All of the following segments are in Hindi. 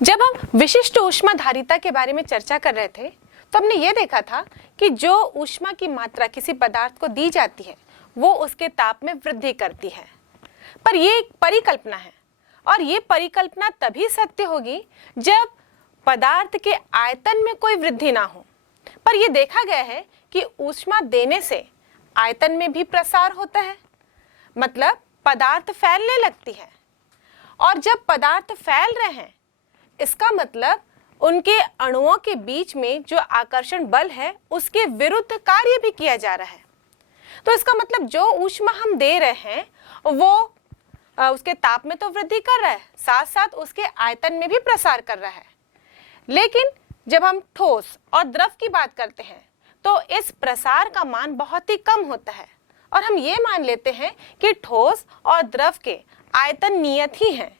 जब हम विशिष्ट ऊष्माधारिता के बारे में चर्चा कर रहे थे तो हमने ये देखा था कि जो ऊष्मा की मात्रा किसी पदार्थ को दी जाती है वो उसके ताप में वृद्धि करती है। पर ये एक परिकल्पना है और ये परिकल्पना तभी सत्य होगी जब पदार्थ के आयतन में कोई वृद्धि ना हो। पर यह देखा गया है कि ऊष्मा देने से आयतन में भी प्रसार होता है, मतलब पदार्थ फैलने लगती है। और जब पदार्थ फैल रहे हैं इसका मतलब उनके अणुओं के बीच में जो आकर्षण बल है उसके विरुद्ध कार्य भी किया जा रहा है। तो इसका मतलब जो ऊष्मा हम दे रहे हैं वो उसके ताप में तो वृद्धि कर रहा है, साथ साथ उसके आयतन में भी प्रसार कर रहा है। लेकिन जब हम ठोस और द्रव की बात करते हैं तो इस प्रसार का मान बहुत ही कम होता है और हम ये मान लेते हैं कि ठोस और द्रव के आयतन नियत ही हैं।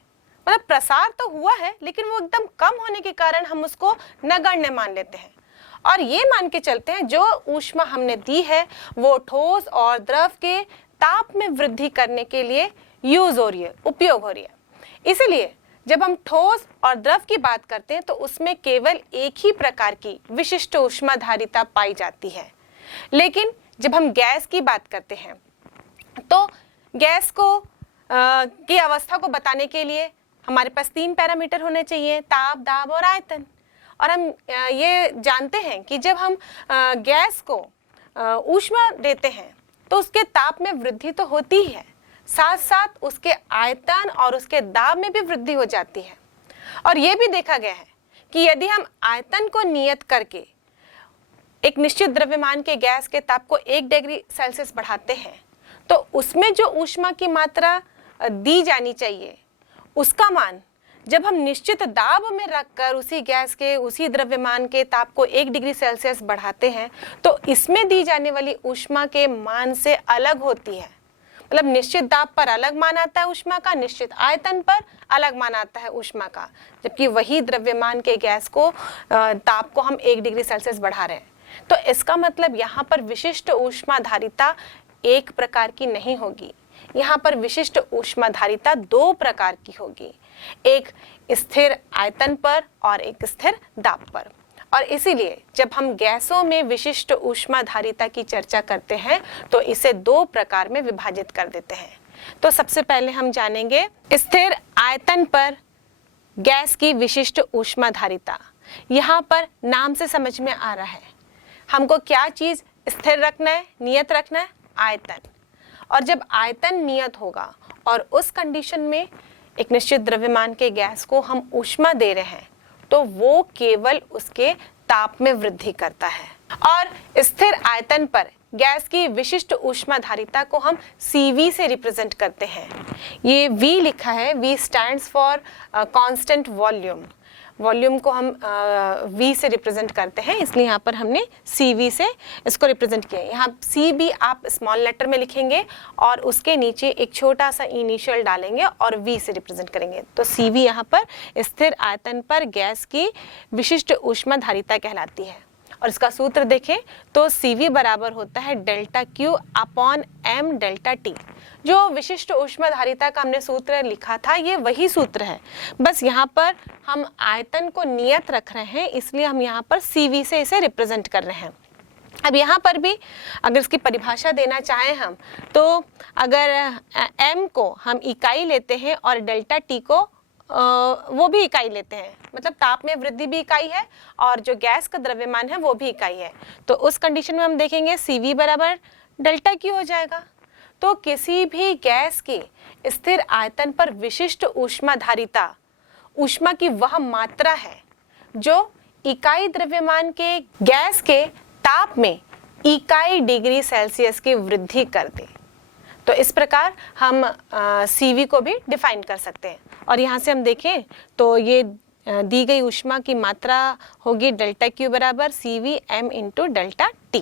मतलब प्रसार तो हुआ है लेकिन वो एकदम कम होने के कारण हम उसको नगण्य मान लेते हैं और ये मान के चलते हैं जो ऊष्मा हमने दी है वो ठोस और द्रव के ताप में वृद्धि करने के लिए यूज हो रही है, उपयोग हो रही है। इसलिए जब हम ठोस और द्रव की बात करते हैं तो उसमें केवल एक ही प्रकार की विशिष्ट ऊष्माधारिता पाई जाती है। लेकिन जब हम गैस की बात करते हैं तो गैस को की अवस्था को बताने के लिए हमारे पास 3 पैरामीटर होने चाहिए, ताप, दाब और आयतन। और हम ये जानते हैं कि जब हम गैस को ऊष्मा देते हैं तो उसके ताप में वृद्धि तो होती ही है, साथ साथ उसके आयतन और उसके दाब में भी वृद्धि हो जाती है। और ये भी देखा गया है कि यदि हम आयतन को नियत करके एक निश्चित द्रव्यमान के गैस के ताप को 1 डिग्री सेल्सियस बढ़ाते हैं तो उसमें जो ऊष्मा की मात्रा दी जानी चाहिए उसका मान जब हम निश्चित दाब में रखकर उसी गैस के उसी द्रव्यमान के ताप को 1 डिग्री सेल्सियस बढ़ाते हैं तो इसमें दी जाने वाली ऊष्मा के मान से अलग होती है। मतलब निश्चित दाब पर अलग मान आता है ऊष्मा का, निश्चित आयतन पर अलग मान आता है ऊष्मा का, जबकि वही द्रव्यमान के गैस को ताप को हम 1 डिग्री सेल्सियस बढ़ा रहे हैं। तो इसका मतलब यहाँ पर विशिष्ट ऊष्माधारिता एक प्रकार की नहीं होगी, यहाँ पर विशिष्ट ऊष्माधारिता 2 प्रकार की होगी, एक स्थिर आयतन पर और एक स्थिर दाब पर। और इसीलिए जब हम गैसों में विशिष्ट ऊष्माधारिता की चर्चा करते हैं तो इसे 2 प्रकार में विभाजित कर देते हैं। तो सबसे पहले हम जानेंगे स्थिर आयतन पर गैस की विशिष्ट ऊष्माधारिता। यहाँ पर नाम से समझ में आ रहा है हमको क्या चीज स्थिर रखना है, नियत रखना है, आयतन। और जब आयतन नियत होगा और उस कंडीशन में एक निश्चित द्रव्यमान के गैस को हम ऊष्मा दे रहे हैं तो वो केवल उसके ताप में वृद्धि करता है। और स्थिर आयतन पर गैस की विशिष्ट ऊष्माधारिता को हम CV से रिप्रेजेंट करते हैं। ये V लिखा है, V stands for constant volume. Volume को हम V से रिप्रेजेंट करते हैं, इसलिए यहाँ पर हमने CV से इसको रिप्रेजेंट किया है। यहाँ CB आप स्मॉल लेटर में लिखेंगे और उसके नीचे एक छोटा सा इनिशियल डालेंगे और V से रिप्रेजेंट करेंगे। तो CV यहाँ पर स्थिर आयतन पर गैस की विशिष्ट ऊष्माधारिता कहलाती है। और इसका सूत्र देखें तो CV बराबर होता है delta Q upon M delta T। जो विशिष्ट ऊष्माधारिता का हमने सूत्र लिखा था ये वही सूत्र है, बस यहाँ पर हम आयतन को नियत रख रहे हैं इसलिए हम यहाँ पर CV से इसे रिप्रेजेंट कर रहे हैं। अब यहाँ पर भी अगर इसकी परिभाषा देना चाहें हम तो अगर M को हम इकाई लेते हैं और डेल्टा T को वो भी इकाई लेते हैं, मतलब ताप में वृद्धि भी इकाई है और जो गैस का द्रव्यमान है वो भी इकाई है, तो उस कंडीशन में हम देखेंगे CV बराबर डेल्टा Q हो जाएगा। तो किसी भी गैस की स्थिर आयतन पर विशिष्ट ऊष्माधारिता ऊष्मा की वह मात्रा है जो इकाई द्रव्यमान के गैस के ताप में इकाई डिग्री सेल्सियस की वृद्धि कर दे। तो इस प्रकार हम CV को भी डिफाइन कर सकते हैं। और यहाँ से हम देखें तो ये दी गई ऊष्मा की मात्रा होगी डेल्टा Q बराबर CV M into delta T।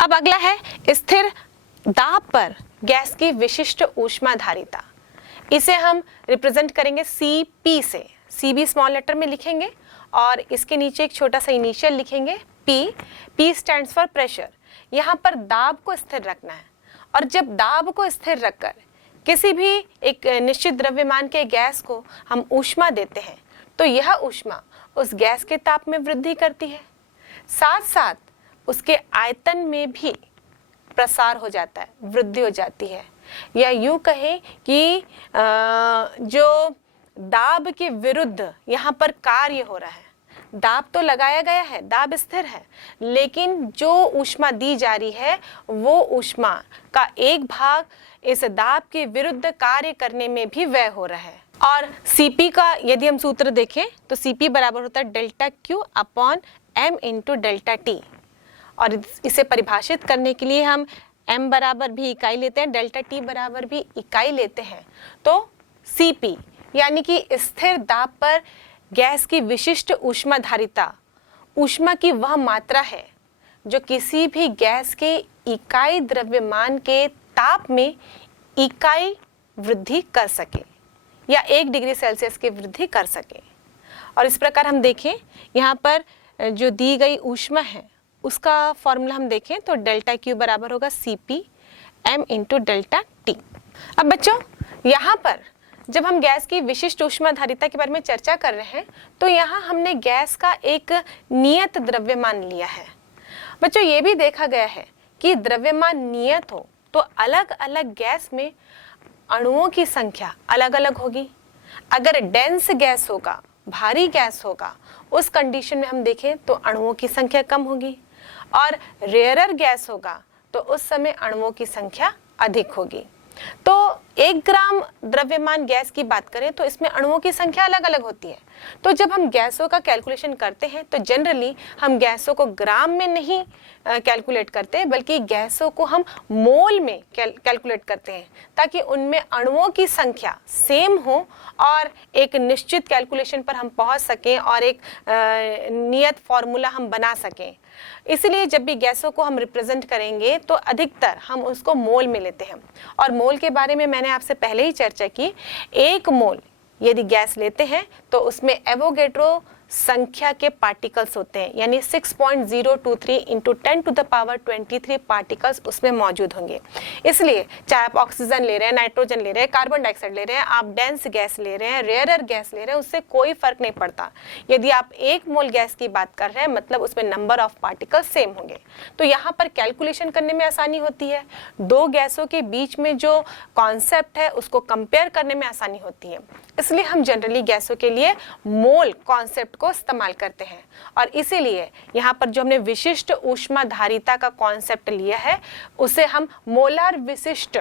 अब अगला है स्थिर दाब पर गैस की विशिष्ट ऊष्माधारिता। इसे हम रिप्रेजेंट करेंगे CP से। CB स्मॉल लेटर में लिखेंगे और इसके नीचे एक छोटा सा इनिशियल लिखेंगे P। P stands for pressure. यहाँ पर दाब को स्थिर रखना है और जब दाब को स्थिर रखकर किसी भी एक निश्चित द्रव्यमान के गैस को हम ऊष्मा देते हैं तो यह ऊष्मा उस गैस के ताप में वृद्धि करती है, साथ साथ उसके आयतन में भी प्रसार हो जाता है, वृद्धि हो जाती है। या यूं कहें कि जो दाब के विरुद्ध यहाँ पर कार्य हो रहा है, दाब तो लगाया गया है, दाब स्थिर है, लेकिन जो ऊष्मा दी जा रही है वो ऊष्मा का एक भाग इस दाब के विरुद्ध कार्य करने में भी व्यय हो रहा है। और Cp का यदि हम सूत्र देखें तो Cp बराबर होता है delta Q upon m into delta T। और इसे परिभाषित करने के लिए हम m बराबर भी इकाई लेते हैं, डेल्टा T बराबर भी इकाई लेते हैं। तो Cp यानी कि स्थिर दाब पर गैस की विशिष्ट ऊष्माधारिता, ऊष्मा की वह मात्रा है जो किसी भी गैस के इकाई द्रव्यमान के ताप में इकाई वृद्धि कर सके या 1 डिग्री सेल्सियस की वृद्धि कर सके। और इस प्रकार हम देखें यहाँ पर जो दी गई ऊष्मा है उसका फॉर्मूला हम देखें तो डेल्टा Q बराबर होगा Cp m into delta T। अब बच्चों यहाँ पर जब हम गैस की विशिष्ट ऊष्माधारिता के बारे में चर्चा कर रहे हैं तो यहाँ हमने गैस का एक नियत द्रव्यमान लिया है। बच्चों ये भी देखा गया है कि द्रव्यमान नियत हो तो अलग अलग गैस में अणुओं की संख्या अलग अलग होगी। अगर डेंस गैस होगा, भारी गैस होगा, उस कंडीशन में हम देखें तो अणुओं की संख्या कम होगी, और रेयरर गैस होगा तो उस समय अणुओं की संख्या अधिक होगी। तो 1 ग्राम द्रव्यमान गैस की बात करें तो इसमें अणुओं की संख्या अलग अलग होती है। तो जब हम गैसों का कैलकुलेशन करते हैं तो जनरली हम गैसों को ग्राम में नहीं कैलकुलेट करते, बल्कि गैसों को हम मोल में कैलकुलेट करते हैं, ताकि उनमें अणुओं की संख्या सेम हो और एक निश्चित कैलकुलेशन पर हम पहुंच सकें और एक नियत फॉर्मूला हम बना सकें। इसलिए जब भी गैसों को हम रिप्रेजेंट करेंगे तो अधिकतर हम उसको मोल में लेते हैं। और मोल के बारे में मैंने आपसे पहले ही चर्चा की। 1 मोल यदि गैस लेते हैं तो उसमें एवोगैड्रो संख्या के पार्टिकल्स होते हैं, यानी 6.023 into 10 to the power 23 particles उसमें मौजूद होंगे। इसलिए चाहे आप ऑक्सीजन ले रहे हैं, नाइट्रोजन ले रहे हैं, कार्बन डाइऑक्साइड ले रहे हैं, आप डेंस गैस ले रहे हैं, रेयरर गैस ले रहे हैं, उससे कोई फर्क नहीं पड़ता। यदि आप 1 मोल गैस की बात कर रहे हैं मतलब उसमें नंबर ऑफ पार्टिकल्स सेम होंगे। तो यहाँ पर कैलकुलेशन करने में आसानी होती है, 2 गैसों के बीच में जो कॉन्सेप्ट है उसको कंपेयर करने में आसानी होती है। इसलिए हम जनरली गैसों के लिए मोल कॉन्सेप्ट को इस्तेमाल करते हैं। और इसीलिए यहाँ पर जो हमने विशिष्ट ऊष्माधारिता का कॉन्सेप्ट लिया है उसे हम मोलार विशिष्ट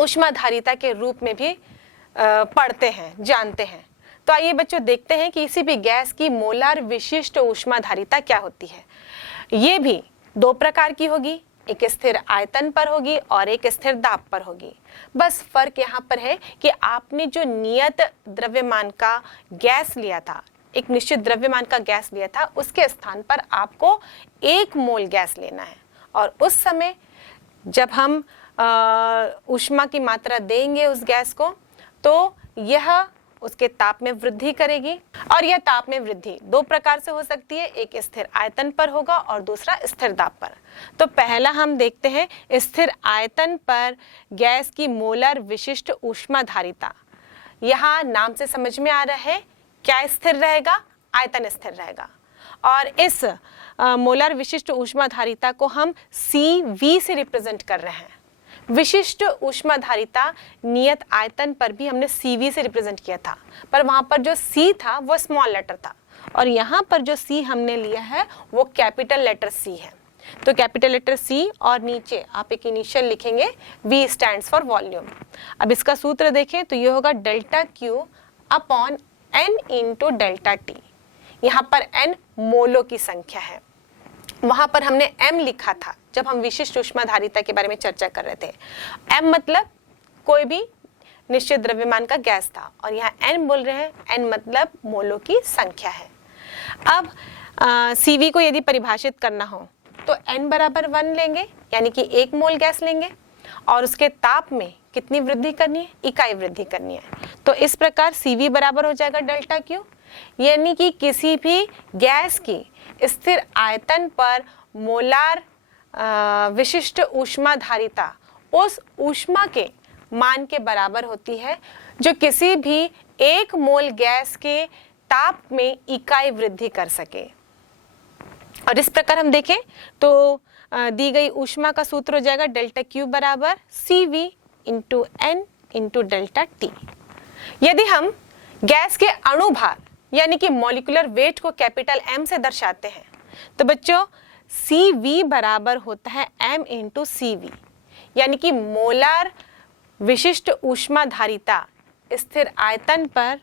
ऊष्माधारिता के रूप में भी पढ़ते हैं, जानते हैं। तो आइए बच्चों देखते हैं कि किसी भी गैस की मोलार विशिष्ट ऊष्माधारिता क्या होती है। ये भी 2 प्रकार की होगी, एक स्थिर आयतन पर होगी और एक स्थिर दाब पर होगी। बस फर्क यहाँ पर है कि आपने जो नियत द्रव्यमान का गैस लिया था, एक निश्चित द्रव्यमान का गैस लिया था, उसके स्थान पर आपको 1 मोल गैस लेना है। और उस समय जब हम ऊष्मा की मात्रा देंगे उस गैस को तो यह उसके ताप में वृद्धि करेगी। और यह ताप में वृद्धि 2 प्रकार से हो सकती है, एक स्थिर आयतन पर होगा और दूसरा स्थिर दाब पर। तो पहला हम देखते हैं स्थिर आयतन पर गैस की मोलर विशिष्ट ऊष्माधारिता। यहाँ नाम से समझ में आ रहा है क्या स्थिर रहेगा, आयतन स्थिर रहेगा। और इस मोलर विशिष्ट ऊष्माधारिता को हम CV से रिप्रेजेंट कर रहे हैं। विशिष्ट ऊष्माधारिता नियत आयतन पर भी हमने CV से रिप्रेजेंट किया था, पर वहां पर जो C था वो स्मॉल लेटर था, और यहाँ पर जो C हमने लिया है वो कैपिटल लेटर C है। तो कैपिटल लेटर C और नीचे आप एक इनिशियल लिखेंगे, V स्टैंड्स फॉर वॉल्यूम। अब इसका सूत्र देखें तो ये होगा delta Q upon N into delta T। यहाँ पर N मोलों की संख्या है, वहां पर हमने M लिखा था जब हम विशिष्ट ऊष्माधारिता के बारे में चर्चा कर रहे थे। M मतलब कोई भी निश्चित द्रव्यमान का गैस था, और यहाँ N बोल रहे हैं, N मतलब मोलों की संख्या है। अब CV को यदि परिभाषित करना हो तो N बराबर 1 लेंगे, यानी कि 1 मोल गैस लेंगे, और उसके ताप में कितनी वृद्धि करनी है, इकाई वृद्धि करनी है। तो इस प्रकार CV बराबर हो जाएगा डेल्टा Q, यानी कि किसी भी गैस की स्थिर आयतन पर मोलार विशिष्ट ऊष्माधारिता उस ऊष्मा के मान के बराबर होती है जो किसी भी 1 मोल गैस के ताप में इकाई वृद्धि कर सके। और इस प्रकार हम देखें तो दी गई ऊष्मा का सूत्र हो जाएगा डेल्टा क्यू बराबर CV into N into delta T. यदि हम गैस के अणुभार यानी कि मॉलिक्यूलर वेट को कैपिटल M से दर्शाते हैं तो बच्चों CV बराबर होता है M इंटू CV, यानी कि मोलार विशिष्ट ऊष्मा धारिता स्थिर आयतन पर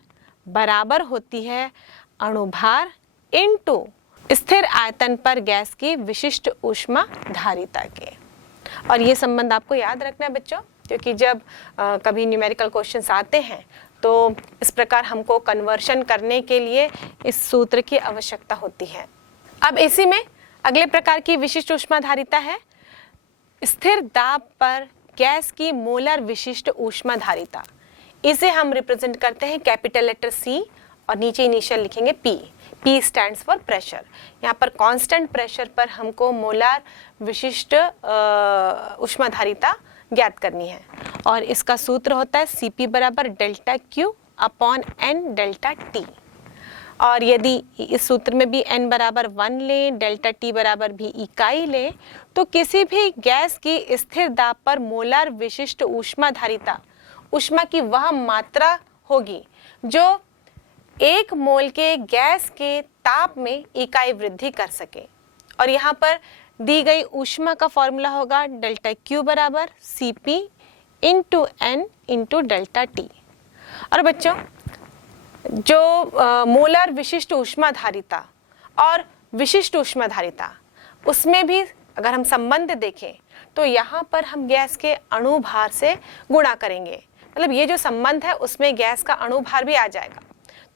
बराबर होती है अणुभार इंटू स्थिर आयतन पर गैस की विशिष्ट ऊष्मा धारिता के। और ये संबंध आपको याद रखना है बच्चों, क्योंकि जब कभी न्यूमेरिकल क्वेश्चंस आते हैं तो इस प्रकार हमको कन्वर्शन करने के लिए इस सूत्र की आवश्यकता होती है। अब इसी में अगले प्रकार की विशिष्ट ऊष्मा धारिता है स्थिर दाब पर गैस की मोलर विशिष्ट ऊष्मा धारिता। इसे हम रिप्रेजेंट करते हैं कैपिटल लेटर C और नीचे इनिशियल लिखेंगे P। P stands for pressure. यहाँ पर कांस्टेंट प्रेशर पर हमको मोलार विशिष्ट ऊष्मा धारिता ज्ञात करनी है और इसका सूत्र होता है Cp बराबर delta Q upon N delta T। और यदि इस सूत्र में भी n बराबर 1 लें, डेल्टा T बराबर भी इकाई लें, तो किसी भी गैस की स्थिर दाब पर मोलार विशिष्ट ऊष्मा धारिता ऊष्मा की वह मात्रा होगी जो 1 मोल के गैस के ताप में इकाई वृद्धि कर सके। और यहाँ पर दी गई ऊष्मा का फॉर्मूला होगा डेल्टा Q बराबर Cp into N into delta T। और बच्चों जो मोलर विशिष्ट ऊष्मा धारिता और विशिष्ट ऊष्मा धारिता उसमें भी अगर हम संबंध देखें तो यहाँ पर हम गैस के अणुभार से गुणा करेंगे, मतलब ये जो संबंध है उसमें गैस का अणुभार भी आ जाएगा।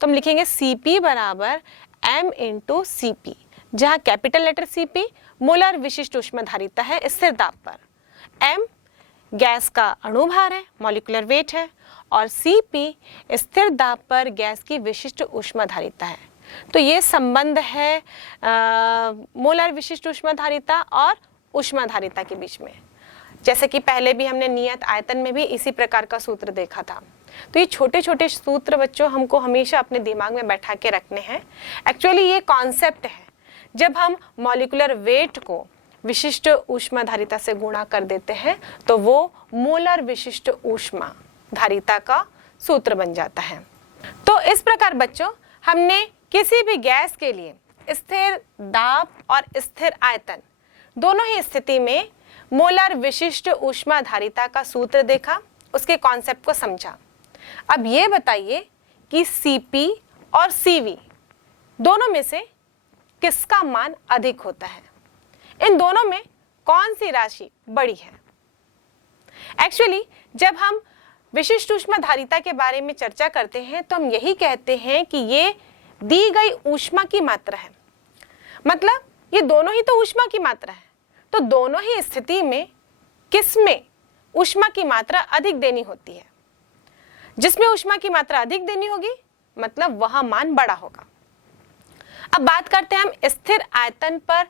तो हम लिखेंगे Cp बराबर M इंटू Cp, जहाँ कैपिटल लेटर Cp मोलर विशिष्ट ऊष्मा धारिता है स्थिर दाब पर, M गैस का अणुभार है मॉलिक्यूलर वेट है और Cp स्थिर दाब पर गैस की विशिष्ट ऊष्मा धारिता है। तो ये संबंध है मोलर विशिष्ट ऊष्मा धारिता और ऊष्मा धारिता के बीच में। जैसे कि पहले भी हमने नियत आयतन में भी इसी प्रकार का सूत्र देखा था। तो ये छोटे छोटे सूत्र बच्चों हमको हमेशा अपने दिमाग में बैठा के रखने हैं। एक्चुअली ये कॉन्सेप्ट है, जब हम मॉलिक्यूलर वेट को विशिष्ट ऊष्मा धारिता से गुणा कर देते हैं तो वो मोलर विशिष्ट ऊष्मा धारिता का सूत्र बन जाता है। तो इस प्रकार बच्चों हमने किसी भी गैस के लिए स्थिर दाब और स्थिर आयतन दोनों ही स्थिति में मोलर विशिष्ट ऊष्मा धारिता का सूत्र देखा, उसके कॉन्सेप्ट को समझा। अब ये बताइए कि Cp और Cv दोनों में से किसका मान अधिक होता है? इन दोनों में कौन सी राशि बड़ी है? एक्चुअली जब हम विशिष्ट ऊष्मा धारिता के बारे में चर्चा करते हैं तो हम यही कहते हैं कि ये दी गई ऊष्मा की मात्रा है, मतलब ये दोनों ही तो ऊष्मा की मात्रा है। तो दोनों ही स्थिति में किसमें ऊष्मा की मात्रा अधिक देनी होती है? जिसमें ऊष्मा की मात्रा अधिक देनी होगी मतलब वह मान बड़ा होगा। अब बात करते हैं हम स्थिर आयतन पर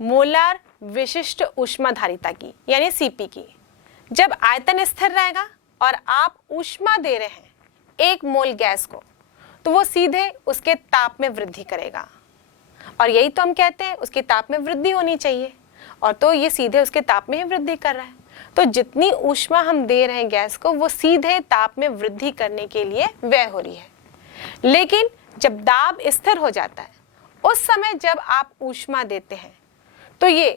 मोलार विशिष्ट ऊष्मा धारिता की यानी Cp की। जब आयतन स्थिर रहेगा और आप ऊष्मा दे रहे हैं 1 मोल गैस को, तो वो सीधे उसके ताप में वृद्धि करेगा और यही तो हम कहते हैं उसके ताप में वृद्धि होनी चाहिए, और तो ये सीधे उसके ताप में ही वृद्धि कर रहा है। तो जितनी ऊष्मा हम दे रहे हैं गैस को वो सीधे ताप में वृद्धि करने के लिए व्यय हो रही है। लेकिन जब दाब स्थिर हो जाता है उस समय जब आप ऊष्मा देते हैं तो ये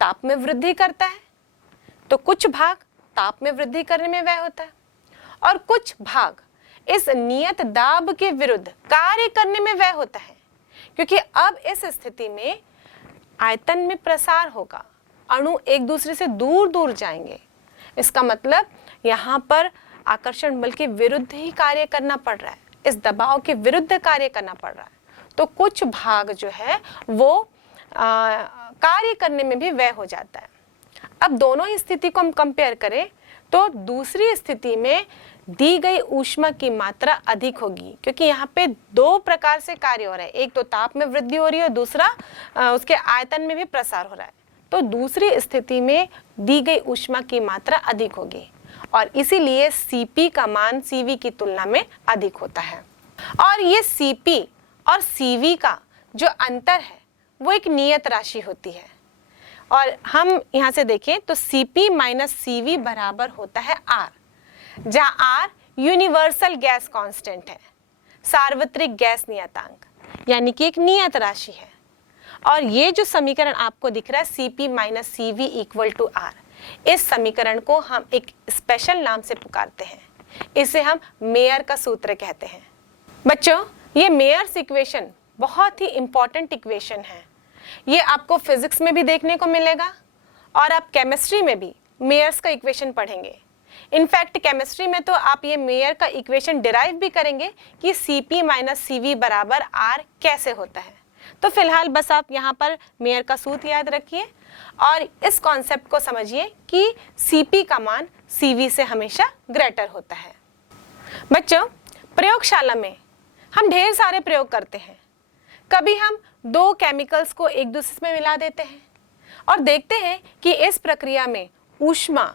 ताप में वृद्धि करता है, तो कुछ भाग ताप में वृद्धि करने में व्यय होता है और कुछ भाग इस नियत दाब के विरुद्ध कार्य करने में व्यय होता है, क्योंकि अब इस स्थिति में आयतन में प्रसार होगा, अणु एक दूसरे से दूर दूर जाएंगे। इसका मतलब यहाँ पर आकर्षण बल के विरुद्ध ही कार्य करना पड़ रहा है, इस दबाव के विरुद्ध कार्य करना पड़ रहा है। तो कुछ भाग जो है वो कार्य करने में भी व्यय हो जाता है। अब दोनों ही स्थिति को हम कंपेयर करें तो दूसरी स्थिति में दी गई ऊष्मा की मात्रा अधिक होगी, क्योंकि यहाँ पे 2 प्रकार से कार्य हो रहा है, एक तो ताप में वृद्धि हो रही है और दूसरा उसके आयतन में भी प्रसार हो रहा है। तो दूसरी स्थिति में दी गई ऊष्मा की मात्रा अधिक होगी और इसीलिए Cp का मान Cv की तुलना में अधिक होता है। और ये Cp और Cv का जो अंतर है वो एक नियत राशि होती है। और हम यहाँ से देखें तो Cp माइनस Cv बराबर होता है R, जहाँ R यूनिवर्सल गैस कांस्टेंट है, सार्वत्रिक गैस नियतांक, यानी कि एक नियत राशि है। और ये जो समीकरण आपको दिख रहा है Cp minus Cv equal to R, इस समीकरण को हम एक स्पेशल नाम से पुकारते हैं, इसे हम मेयर का सूत्र कहते हैं। बच्चों, ये मेयर्स इक्वेशन बहुत ही इंपॉर्टेंट इक्वेशन है। ये आपको फिजिक्स में भी देखने को मिलेगा और आप केमिस्ट्री में भी मेयर्स का इक्वेशन पढ़ेंगे। इनफैक्ट केमिस्ट्री में तो आप ये मेयर का इक्वेशन डिराइव भी करेंगे कि Cp माइनस Cv बराबर R कैसे होता है। तो फिलहाल बस आप यहाँ पर मेयर का सूत्र याद रखिए और इस कॉन्सेप्ट को समझिए कि Cp का मान Cv से हमेशा ग्रेटर होता है। बच्चों, प्रयोगशाला में हम ढेर सारे प्रयोग करते हैं। कभी हम दो केमिकल्स को एक दूसरे में मिला देते हैं और देखते हैं कि इस प्रक्रिया में ऊष्मा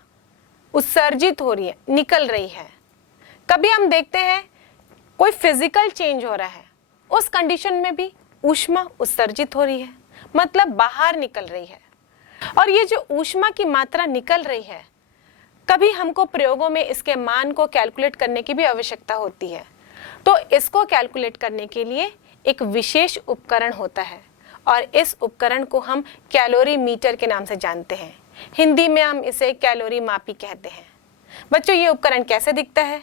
उत्सर्जित हो रही है, निकल रही है। कभी हम देखते हैं कोई फिजिकल चेंज हो रहा है, उस कंडीशन में भी ऊष्मा उत्सर्जित हो रही है, मतलब बाहर निकल रही है। और ये जो ऊष्मा की मात्रा निकल रही है, कभी हमको प्रयोगों में इसके मान को कैलकुलेट करने की भी आवश्यकता होती है। तो इसको कैलकुलेट करने के लिए एक विशेष उपकरण होता है और इस उपकरण को हम कैलोरीमीटर के नाम से जानते हैं। हिंदी में हम इसे कैलोरी मापी कहते हैं। बच्चों, ये उपकरण कैसे दिखता है,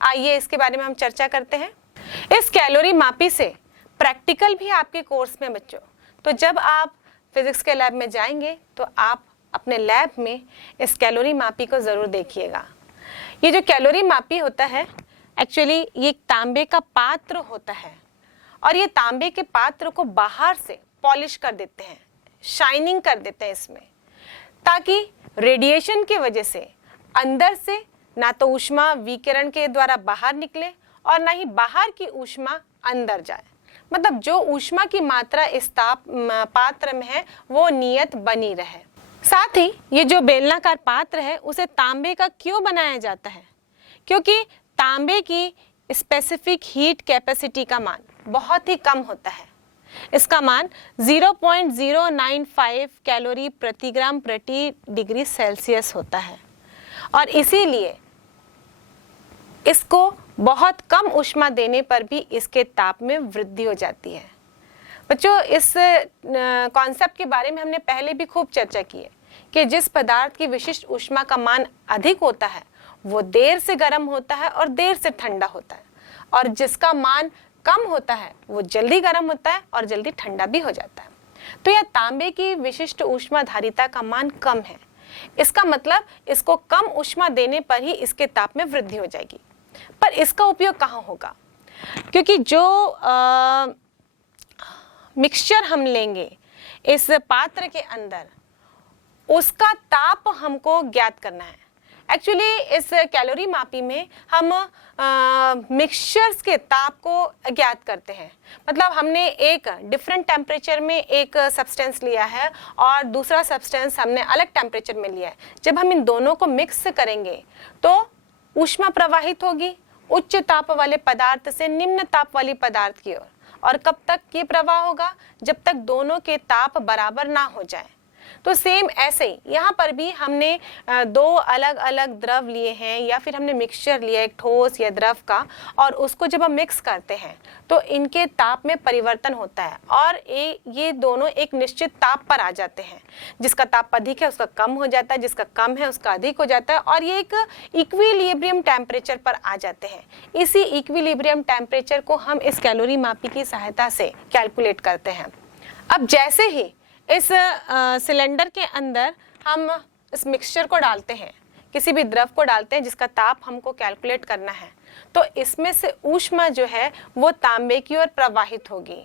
आइए इसके बारे में हम चर्चा करते हैं। इस कैलोरी मापी से प्रैक्टिकल भी आपके कोर्स में बच्चों, तो जब आप फिजिक्स के लैब में जाएंगे तो आप अपने लैब में इस कैलोरी मापी को ज़रूर देखिएगा। ये जो कैलोरी मापी होता है, एक्चुअली ये एक तांबे का पात्र होता है और ये तांबे के पात्र को बाहर से पॉलिश कर देते हैं, शाइनिंग कर देते हैं इसमें, ताकि रेडिएशन की वजह से अंदर से ना तो ऊष्मा विकिरण के द्वारा बाहर निकले और ना ही बाहर की ऊष्मा अंदर जाए। मतलब जो ऊष्मा की मात्रा इस पात्र में है वो नियत बनी रहे। साथ ही ये जो बेलनाकार पात्र है उसे तांबे का क्यों बनाया जाता है? क्योंकि तांबे की स्पेसिफिक हीट कैपेसिटी का मान बहुत ही कम होता है। इसका मान 0.095 कैलोरी प्रति ग्राम प्रति डिग्री सेल्सियस होता है और इसीलिए इसको बहुत कम ऊष्मा देने पर भी इसके ताप में वृद्धि हो जाती है। बच्चों, इस कॉन्सेप्ट के बारे में हमने पहले भी खूब चर्चा की है कि जिस पदार्थ की विशिष्ट ऊष्मा का मान अधिक होता है वो देर से गर्म होता है और देर से ठंडा होता है, और जिसका मान कम होता है वो जल्दी गर्म होता है और जल्दी ठंडा भी हो जाता है। तो यह तांबे की विशिष्ट ऊष्माधारिता का मान कम है। इसका मतलब इसको कम ऊष्मा देने पर ही इसके ताप में वृद्धि हो जाएगी। पर इसका उपयोग कहाँ होगा? क्योंकि जो मिक्सचर हम लेंगे इस पात्र के अंदर, उसका ताप हमको ज्ञात करना है। एक्चुअली इस कैलोरी मापी में हम मिक्सचर्स के ताप को ज्ञात करते हैं। मतलब हमने एक डिफरेंट टेम्परेचर में एक सब्सटेंस लिया है और दूसरा सब्सटेंस हमने अलग टेम्परेचर में लिया है। जब हम इन दोनों को मिक्स करेंगे तो ऊष्मा प्रवाहित होगी उच्च ताप वाले पदार्थ से निम्न ताप वाली पदार्थ की ओर। और कब तक ये प्रवाह होगा? जब तक दोनों के ताप बराबर ना हो जाए। तो सेम ऐसे ही यहाँ पर भी हमने दो अलग अलग द्रव लिए हैं या फिर हमने मिक्सचर लिया एक ठोस या द्रव का, और उसको जब हम मिक्स करते हैं तो इनके ताप में परिवर्तन होता है और ये दोनों एक निश्चित ताप पर आ जाते हैं। जिसका ताप अधिक है उसका कम हो जाता है, जिसका कम है उसका अधिक हो जाता है, और ये एक इक्विलिब्रियम टेम्परेचर पर आ जाते हैं। इसी इक्विलिब्रियम टेम्परेचर को हम इस कैलोरी मापी की सहायता से कैलकुलेट करते हैं। अब जैसे ही इस सिलेंडर के अंदर हम इस मिक्सचर को डालते हैं, किसी भी द्रव को डालते हैं जिसका ताप हमको कैलकुलेट करना है, तो इसमें से ऊष्मा जो है वो तांबे की ओर प्रवाहित होगी।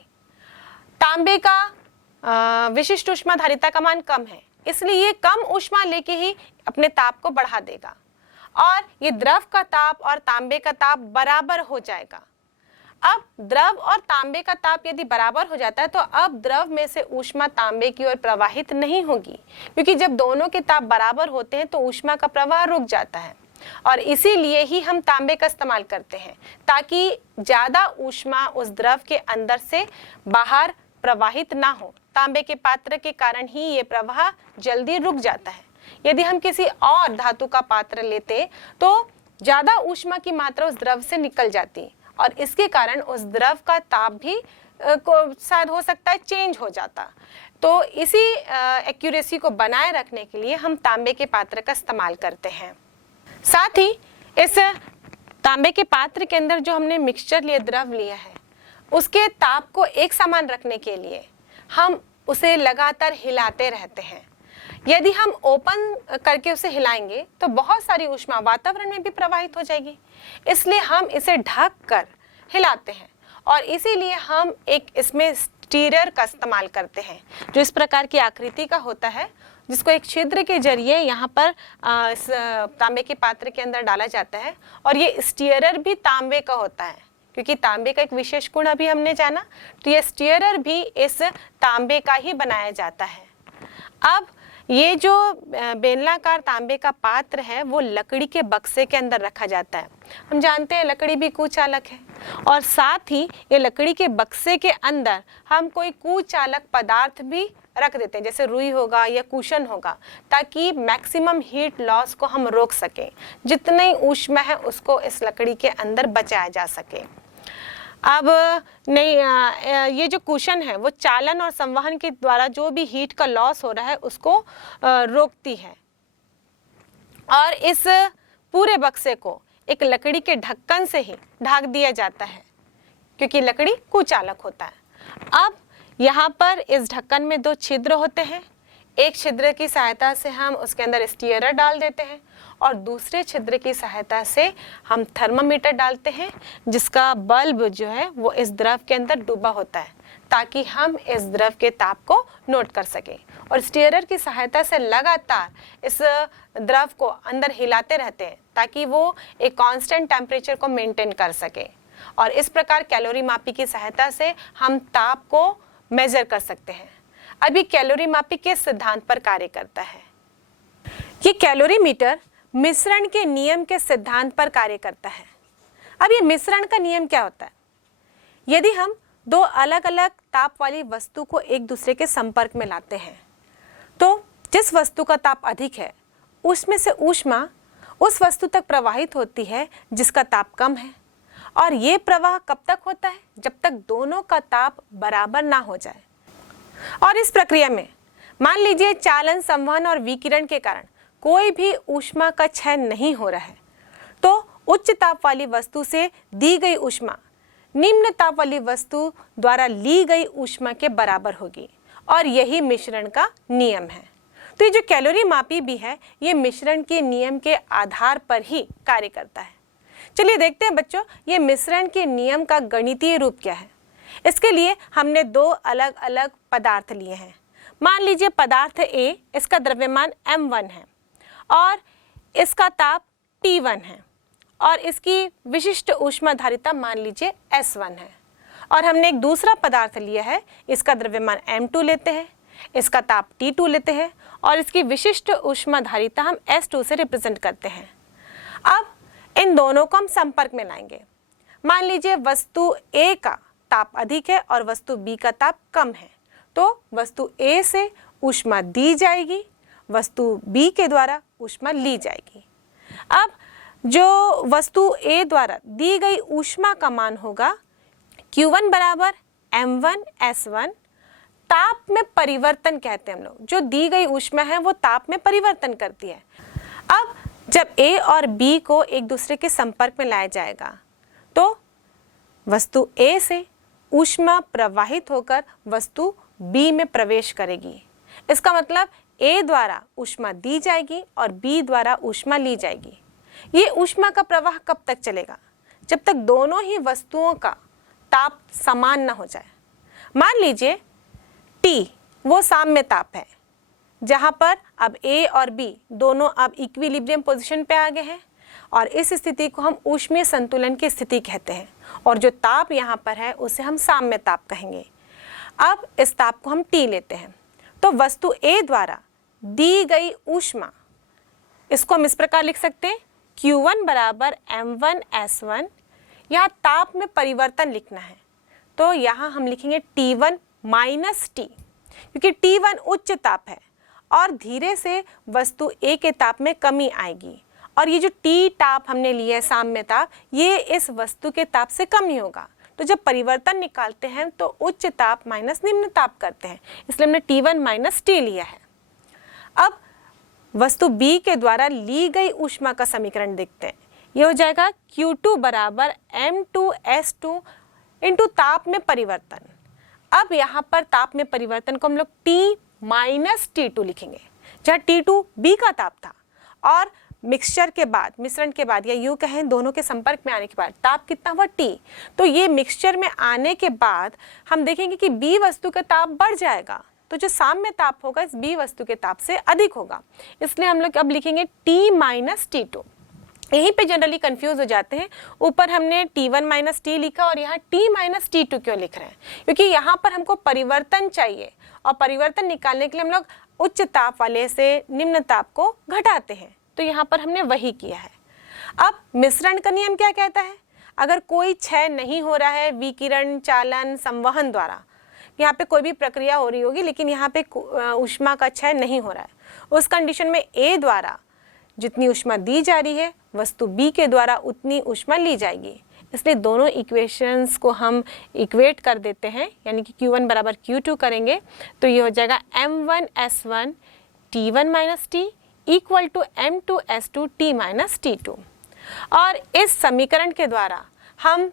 तांबे का विशिष्ट ऊष्माधारिता का मान कम है, इसलिए ये कम ऊष्मा लेके ही अपने ताप को बढ़ा देगा और ये द्रव का ताप और तांबे का ताप बराबर हो जाएगा। अब द्रव और तांबे का ताप यदि बराबर हो जाता है तो अब द्रव में से ऊष्मा तांबे की ओर प्रवाहित नहीं होगी, क्योंकि जब दोनों के ताप बराबर होते हैं तो ऊष्मा का प्रवाह रुक जाता है। और इसीलिए ही हम तांबे का इस्तेमाल करते हैं, ताकि ज़्यादा ऊष्मा उस द्रव के अंदर से बाहर प्रवाहित ना हो। तांबे के पात्र के कारण ही ये प्रवाह जल्दी रुक जाता है। यदि हम किसी और धातु का पात्र लेते तो ज़्यादा ऊष्मा की मात्रा उस द्रव से निकल जाती और इसके कारण उस द्रव का ताप भी शायद हो सकता है चेंज हो जाता। तो इसी एक्यूरेसी को बनाए रखने के लिए हम तांबे के पात्र का इस्तेमाल करते हैं। साथ ही इस तांबे के पात्र के अंदर जो हमने मिक्सचर लिया, द्रव लिया है, उसके ताप को एक समान रखने के लिए हम उसे लगातार हिलाते रहते हैं। यदि हम ओपन करके उसे हिलाएंगे तो बहुत सारी ऊष्मा वातावरण में भी प्रवाहित हो जाएगी, इसलिए हम इसे ढक कर हिलाते हैं। और इसीलिए हम एक इसमें स्टीरर का इस्तेमाल करते हैं, जो इस प्रकार की आकृति का होता है, जिसको एक छिद्र के जरिए यहाँ पर इस तांबे के पात्र के अंदर डाला जाता है। और ये स्टीयरर भी तांबे का होता है, क्योंकि तांबे का एक विशेष गुण अभी हमने जाना, तो ये स्टीयरर भी इस तांबे का ही बनाया जाता है। अब ये जो बेलनाकार तांबे का पात्र है वो लकड़ी के बक्से के अंदर रखा जाता है। हम जानते हैं लकड़ी भी कुचालक है, और साथ ही ये लकड़ी के बक्से के अंदर हम कोई कुचालक पदार्थ भी रख देते हैं, जैसे रुई होगा या कुशन होगा, ताकि मैक्सिमम हीट लॉस को हम रोक सकें। जितनी ऊष्मा है उसको इस लकड़ी के अंदर बचाया जा सके। अब नहीं, ये जो कुशन है वो चालन और संवहन के द्वारा जो भी हीट का लॉस हो रहा है उसको रोकती है। और इस पूरे बक्से को एक लकड़ी के ढक्कन से ही ढक दिया जाता है, क्योंकि लकड़ी कुचालक होता है। अब यहाँ पर इस ढक्कन में दो छिद्र होते हैं। एक छिद्र की सहायता से हम उसके अंदर स्टीयरर डाल देते हैं और दूसरे छिद्र की सहायता से हम थर्मामीटर डालते हैं, जिसका बल्ब जो है वो इस द्रव के अंदर डूबा होता है, ताकि हम इस द्रव के ताप को नोट कर सकें। और स्टीयरर की सहायता से लगातार इस द्रव को अंदर हिलाते रहते हैं, ताकि वो एक कांस्टेंट टेम्परेचर को मेंटेन कर सके। और इस प्रकार कैलोरी मापी की सहायता से हम ताप को मेजर कर सकते हैं। अभी कैलोरी मापी किस सिद्धांत पर कार्य करता है? ये कैलोरीमीटर मिश्रण के नियम के सिद्धांत पर कार्य करता है। अब ये मिश्रण का नियम क्या होता है? यदि हम दो अलग अलग ताप वाली वस्तु को एक दूसरे के संपर्क में लाते हैं, तो जिस वस्तु का ताप अधिक है उसमें से ऊष्मा उस वस्तु तक प्रवाहित होती है जिसका ताप कम है। और ये प्रवाह कब तक होता है? जब तक दोनों का ताप बराबर ना हो जाए। और इस प्रक्रिया में मान लीजिए चालन, संवहन और विकिरण के कारण कोई भी ऊष्मा का क्षय नहीं हो रहा है, तो उच्च ताप वाली वस्तु से दी गई ऊष्मा निम्न ताप वाली वस्तु द्वारा ली गई ऊष्मा के बराबर होगी। और यही मिश्रण का नियम है। तो ये जो कैलोरी मापी भी है, ये मिश्रण के नियम के आधार पर ही कार्य करता है। चलिए देखते हैं बच्चों, ये मिश्रण के नियम का गणितीय रूप क्या है। इसके लिए हमने दो अलग अलग पदार्थ लिए हैं। मान लीजिए पदार्थ A, इसका द्रव्यमान m1 है और इसका ताप T1 है, और इसकी विशिष्ट ऊष्माधारिता मान लीजिए S1 है। और हमने एक दूसरा पदार्थ लिया है, इसका द्रव्यमान m2 लेते हैं, इसका ताप T2 लेते हैं, और इसकी विशिष्ट ऊष्माधारिता हम S2 से रिप्रेजेंट करते हैं। अब इन दोनों को हम संपर्क में लाएंगे। मान लीजिए वस्तु A का ताप अधिक है और वस्तु B का ताप कम है, तो वस्तु A से ऊष्मा दी जाएगी, वस्तु B के द्वारा ऊष्मा ली जाएगी। अब जो वस्तु A द्वारा दी गई ऊष्मा का मान होगा Q1 बराबर m1 S1। ताप में परिवर्तन कहते हैं हम लोग, जो दी गई ऊष्मा है वो ताप में परिवर्तन करती है। अब जब A और B को एक दूसरे के संपर्क में लाया जाएगा, तो वस्तु A से ऊष्मा प्रवाहित होकर वस्तु B में प्रवेश करेगी। इसका मतलब A द्वारा ऊष्मा दी जाएगी और B द्वारा ऊष्मा ली जाएगी। ये ऊष्मा का प्रवाह कब तक चलेगा? जब तक दोनों ही वस्तुओं का ताप समान न हो जाए। मान लीजिए T वो साम्य ताप है, जहाँ पर अब A और B दोनों अब इक्विलिब्रियम पोजीशन पे आ गए हैं, और इस स्थिति को हम ऊष्मीय संतुलन की स्थिति कहते हैं। और जो ताप यहाँ पर है उसे हम साम्य ताप कहेंगे। अब इस ताप को हम T लेते हैं, तो वस्तु A द्वारा दी गई ऊष्मा, इसको हम इस प्रकार लिख सकते हैं Q1 बराबर m1s1, यहाँ ताप में परिवर्तन लिखना है तो यहाँ हम लिखेंगे T1 माइनस T, क्योंकि T1 उच्च ताप है और धीरे से वस्तु A के ताप में कमी आएगी, और ये जो T ताप हमने लिया है साम्य ताप, ये इस वस्तु के ताप से कम ही होगा। तो जब परिवर्तन निकालते हैं तो उच्च ताप माइनस निम्न ताप करते हैं, इसलिए हमने T1 माइनस T लिया है। अब वस्तु B के द्वारा ली गई ऊष्मा का समीकरण देखते हैं। ये हो जाएगा Q2 बराबर m2s2 इंटू ताप में परिवर्तन। अब यहाँ पर ताप में परिवर्तन को हम लोग T माइनस T2 लिखेंगे, जहाँ T2 B का ताप था और मिक्सचर के बाद, मिश्रण के बाद, या यूँ कहें दोनों के संपर्क में आने के बाद ताप कितना हुआ T। तो ये मिक्सचर में आने के बाद हम देखेंगे कि B वस्तु का ताप बढ़ जाएगा, तो जो साम्य ताप होगा इस B वस्तु के ताप से अधिक होगा, इसलिए हम लोग अब लिखेंगे T माइनस T2। यहीं पे जनरली कंफ्यूज हो जाते हैं, ऊपर हमने T1 माइनस T लिखा और यहाँ T माइनस T2 क्यों लिख रहे हैं, क्योंकि यहाँ पर हमको परिवर्तन चाहिए और परिवर्तन निकालने के लिए हम लोग उच्च ताप वाले से निम्न ताप को घटाते हैं, तो यहाँ पर हमने वही किया है। अब मिश्रण का नियम क्या कहता है, अगर कोई क्षय नहीं हो रहा है विकिरण, चालन, संवहन द्वारा, यहाँ पे कोई भी प्रक्रिया हो रही होगी लेकिन यहाँ पे ऊष्मा का क्षय नहीं हो रहा है, उस कंडीशन में A द्वारा जितनी ऊष्मा दी जा रही है वस्तु B के द्वारा उतनी ऊष्मा ली जाएगी। इसलिए दोनों इक्वेशंस को हम इक्वेट कर देते हैं, यानी कि Q1 बराबर Q2 करेंगे तो ये हो जाएगा m1s1 T1 minus T equal to m2s2 T minus T2। और इस समीकरण के द्वारा हम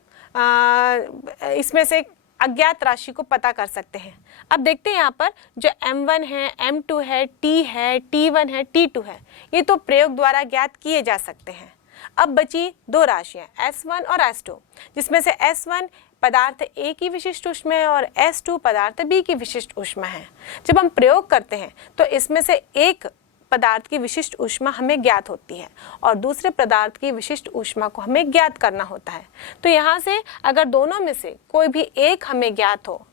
इसमें से अज्ञात राशि को पता कर सकते हैं। अब देखते हैं यहाँ पर जो m1 है, m2 है, T है, T1 है, T2 है, ये तो प्रयोग द्वारा ज्ञात किए जा सकते हैं। अब बची दो राशियाँ S1 और S2, जिसमें से S1 पदार्थ A की विशिष्ट ऊष्मा है और S2 पदार्थ B की विशिष्ट ऊष्मा है। जब हम प्रयोग करते हैं तो इसमें से एक पदार्थ की विशिष्ट ऊष्मा हमें ज्ञात होती है और दूसरे पदार्थ की विशिष्ट ऊष्मा को हमें ज्ञात करना होता है। तो यहाँ से अगर दोनों में से कोई भी एक हमें ज्ञात हो,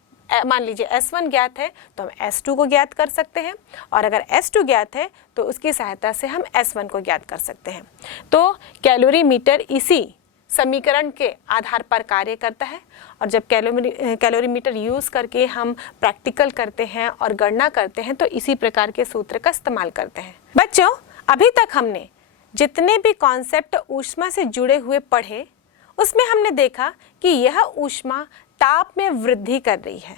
मान लीजिए S1 ज्ञात है तो हम S2 को ज्ञात कर सकते हैं, और अगर S2 ज्ञात है तो उसकी सहायता से हम S1 को ज्ञात कर सकते हैं। तो कैलोरीमीटर इसी समीकरण के आधार पर कार्य करता है, और जब कैलोरीमीटर यूज़ करके हम प्रैक्टिकल करते हैं और गणना करते हैं तो इसी प्रकार के सूत्र का इस्तेमाल करते हैं। बच्चों, अभी तक हमने जितने भी कॉन्सेप्ट ऊष्मा से जुड़े हुए पढ़े उसमें हमने देखा कि यह ऊष्मा ताप में वृद्धि कर रही है।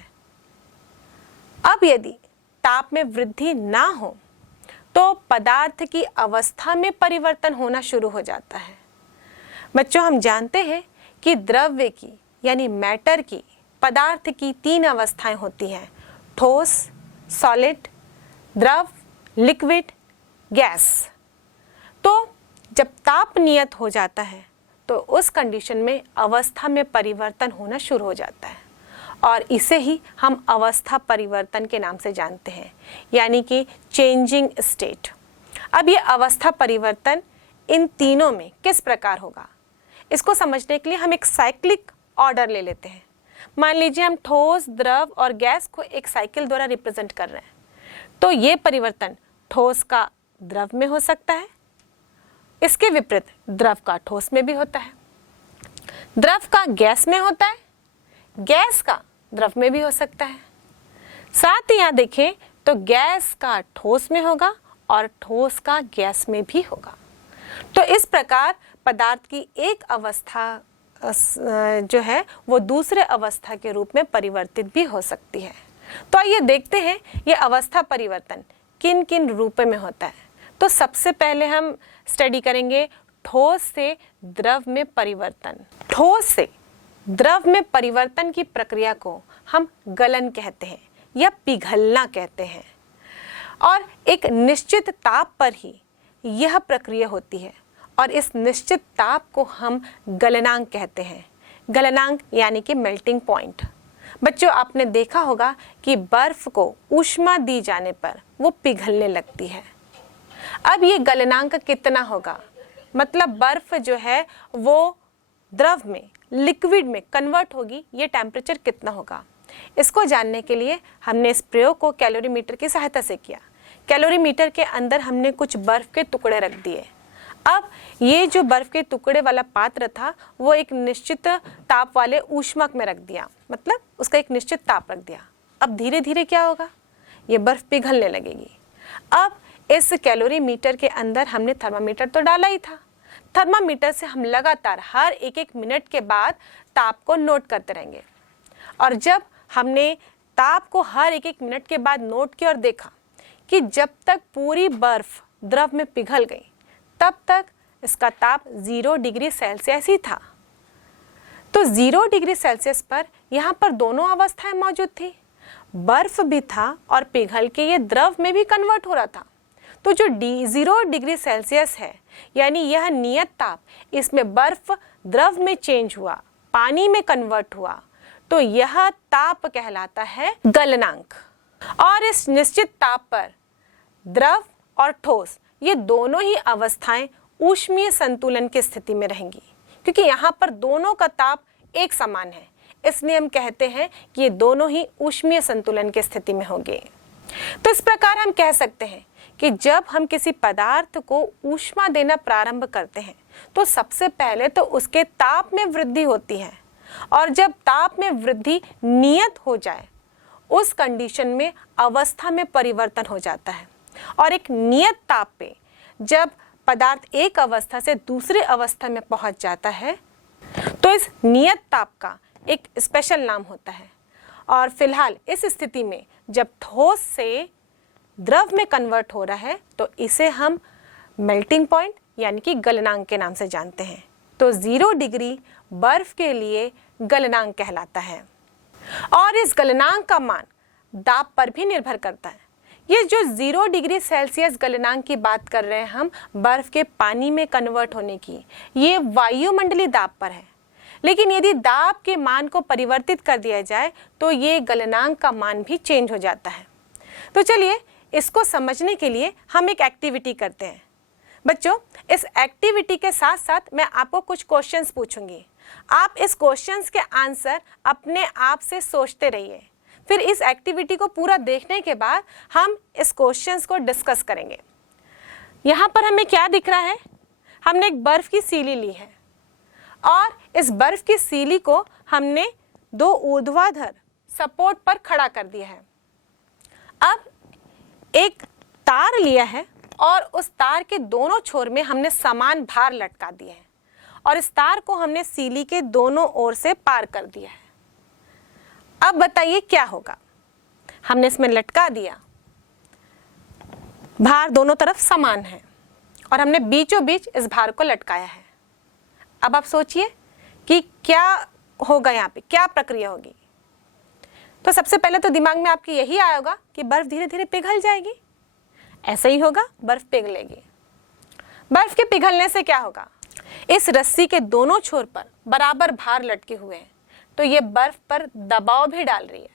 अब यदि ताप में वृद्धि ना हो तो पदार्थ की अवस्था में परिवर्तन होना शुरू हो जाता है। बच्चों, हम जानते हैं कि द्रव्य की यानी मैटर की, पदार्थ की तीन अवस्थाएं होती हैं, ठोस, सॉलिड, द्रव, लिक्विड, गैस। तो जब ताप नियत हो जाता है तो उस कंडीशन में अवस्था में परिवर्तन होना शुरू हो जाता है, और इसे ही हम अवस्था परिवर्तन के नाम से जानते हैं, यानी कि चेंजिंग स्टेट। अब ये अवस्था परिवर्तन इन तीनों में किस प्रकार होगा, इसको समझने के लिए हम एक साइक्लिक ऑर्डर ले लेते हैं। मान लीजिए हम ठोस, द्रव और गैस को एक साइकिल द्वारा रिप्रेजेंट कर रहे हैं, तो ये परिवर्तन ठोस का द्रव में हो सकता है, इसके विपरीत द्रव का ठोस में भी होता है, द्रव का गैस में होता है, गैस का द्रव में भी हो सकता है। साथ ही यहाँ देखें तो गैस का ठोस में होगा और ठोस का गैस में भी होगा। तो इस प्रकार पदार्थ की एक अवस्था जो है वो दूसरे अवस्था के रूप में परिवर्तित भी हो सकती है। तो आइए देखते हैं ये अवस्था परिवर्तन किन किन रूपों में होता है। तो सबसे पहले हम स्टडी करेंगे ठोस से द्रव में परिवर्तन। ठोस से द्रव में परिवर्तन की प्रक्रिया को हम गलन कहते हैं या पिघलना कहते हैं, और एक निश्चित ताप पर ही यह प्रक्रिया होती है, और इस निश्चित ताप को हम गलनांक कहते हैं। गलनांक यानी कि मेल्टिंग पॉइंट। बच्चों, आपने देखा होगा कि बर्फ को ऊष्मा दी जाने पर वो पिघलने लगती है। अब ये गलनांक कितना होगा, मतलब बर्फ जो है वो द्रव में, लिक्विड में कन्वर्ट होगी, ये टेम्परेचर कितना होगा। इसको जानने के लिए हमने इस प्रयोग को कैलोरीमीटर की सहायता से किया। कैलोरीमीटर के अंदर हमने कुछ बर्फ के टुकड़े रख दिए। अब ये जो बर्फ के टुकड़े वाला पात्र था वो एक निश्चित ताप वाले ऊष्मक में रख दिया, मतलब उसका एक निश्चित ताप रख दिया। अब धीरे धीरे क्या होगा, ये बर्फ पिघलने लगेगी। अब इस कैलोरीमीटर के अंदर हमने थर्मामीटर तो डाला ही था। थर्मामीटर से हम लगातार हर एक मिनट के बाद ताप को नोट करते रहेंगे। और जब हमने ताप को हर एक मिनट के बाद नोट किया और देखा कि जब तक पूरी बर्फ द्रव में पिघल गई तब तक इसका ताप 0 डिग्री सेल्सियस ही था। तो 0 डिग्री सेल्सियस पर यहाँ पर दोनों अवस्थाएं मौजूद थी, बर्फ भी था और पिघल के ये द्रव में भी कन्वर्ट हो रहा था। तो जो 0 डिग्री सेल्सियस है यानी यह नियत ताप, इसमें बर्फ द्रव में चेंज हुआ, पानी में कन्वर्ट हुआ, तो यह ताप कहलाता है गलनांक। और इस निश्चित ताप पर द्रव और ठोस ये दोनों ही अवस्थाएं ऊष्मीय संतुलन की स्थिति में रहेंगी, क्योंकि यहाँ पर दोनों का ताप एक समान है, इसलिए हम कहते हैं कि ये दोनों ही ऊष्मीय संतुलन की स्थिति में होंगे। तो इस प्रकार हम कह सकते हैं कि जब हम किसी पदार्थ को ऊष्मा देना प्रारंभ करते हैं तो सबसे पहले तो उसके ताप में वृद्धि होती है, और जब ताप में वृद्धि नियत हो जाए उस कंडीशन में अवस्था में परिवर्तन हो जाता है। और एक नियत ताप पे जब पदार्थ एक अवस्था से दूसरी अवस्था में पहुंच जाता है तो इस नियत ताप का एक स्पेशल नाम होता है। और फिलहाल इस स्थिति में जब ठोस से द्रव में कन्वर्ट हो रहा है तो इसे हम मेल्टिंग पॉइंट यानी कि गलनांक के नाम से जानते हैं। तो 0 डिग्री बर्फ के लिए गलनांक कहलाता है। और इस गलनांक का मान दाब पर भी निर्भर करता है। ये जो 0 डिग्री सेल्सियस गलनांक की बात कर रहे हैं हम बर्फ के पानी में कन्वर्ट होने की, ये वायुमंडलीय दाब पर है। लेकिन यदि दाब के मान को परिवर्तित कर दिया जाए तो ये गलनांक का मान भी चेंज हो जाता है। तो चलिए इसको समझने के लिए हम एक एक्टिविटी करते हैं। बच्चों, इस एक्टिविटी के साथ साथ मैं आपको कुछ क्वेश्चंस पूछूंगी। आप इस क्वेश्चंस के आंसर अपने आप से सोचते रहिए। फिर इस एक्टिविटी को पूरा देखने के बाद हम इस क्वेश्चंस को डिस्कस करेंगे। यहाँ पर हमें क्या दिख रहा है, हमने एक बर्फ की सीली ली है और इस बर्फ की सीली को हमने 2 ऊर्ध्वाधर सपोर्ट पर खड़ा कर दिया है। अब एक तार लिया है और उस तार के दोनों छोर में हमने समान भार लटका दिया है और इस तार को हमने सीली के दोनों ओर से पार कर दिया है। अब बताइए क्या होगा। हमने इसमें लटका दिया, भार दोनों तरफ समान है और हमने बीचों बीच इस भार को लटकाया है। अब आप सोचिए कि क्या होगा, यहाँ पे क्या प्रक्रिया होगी। तो सबसे पहले तो दिमाग में आपके यही आया होगा कि बर्फ धीरे धीरे पिघल जाएगी। ऐसा ही होगा, बर्फ पिघलेगी। बर्फ के पिघलने से क्या होगा, इस रस्सी के दोनों छोर पर बराबर भार लटके हुए हैं तो ये बर्फ पर दबाव भी डाल रही है।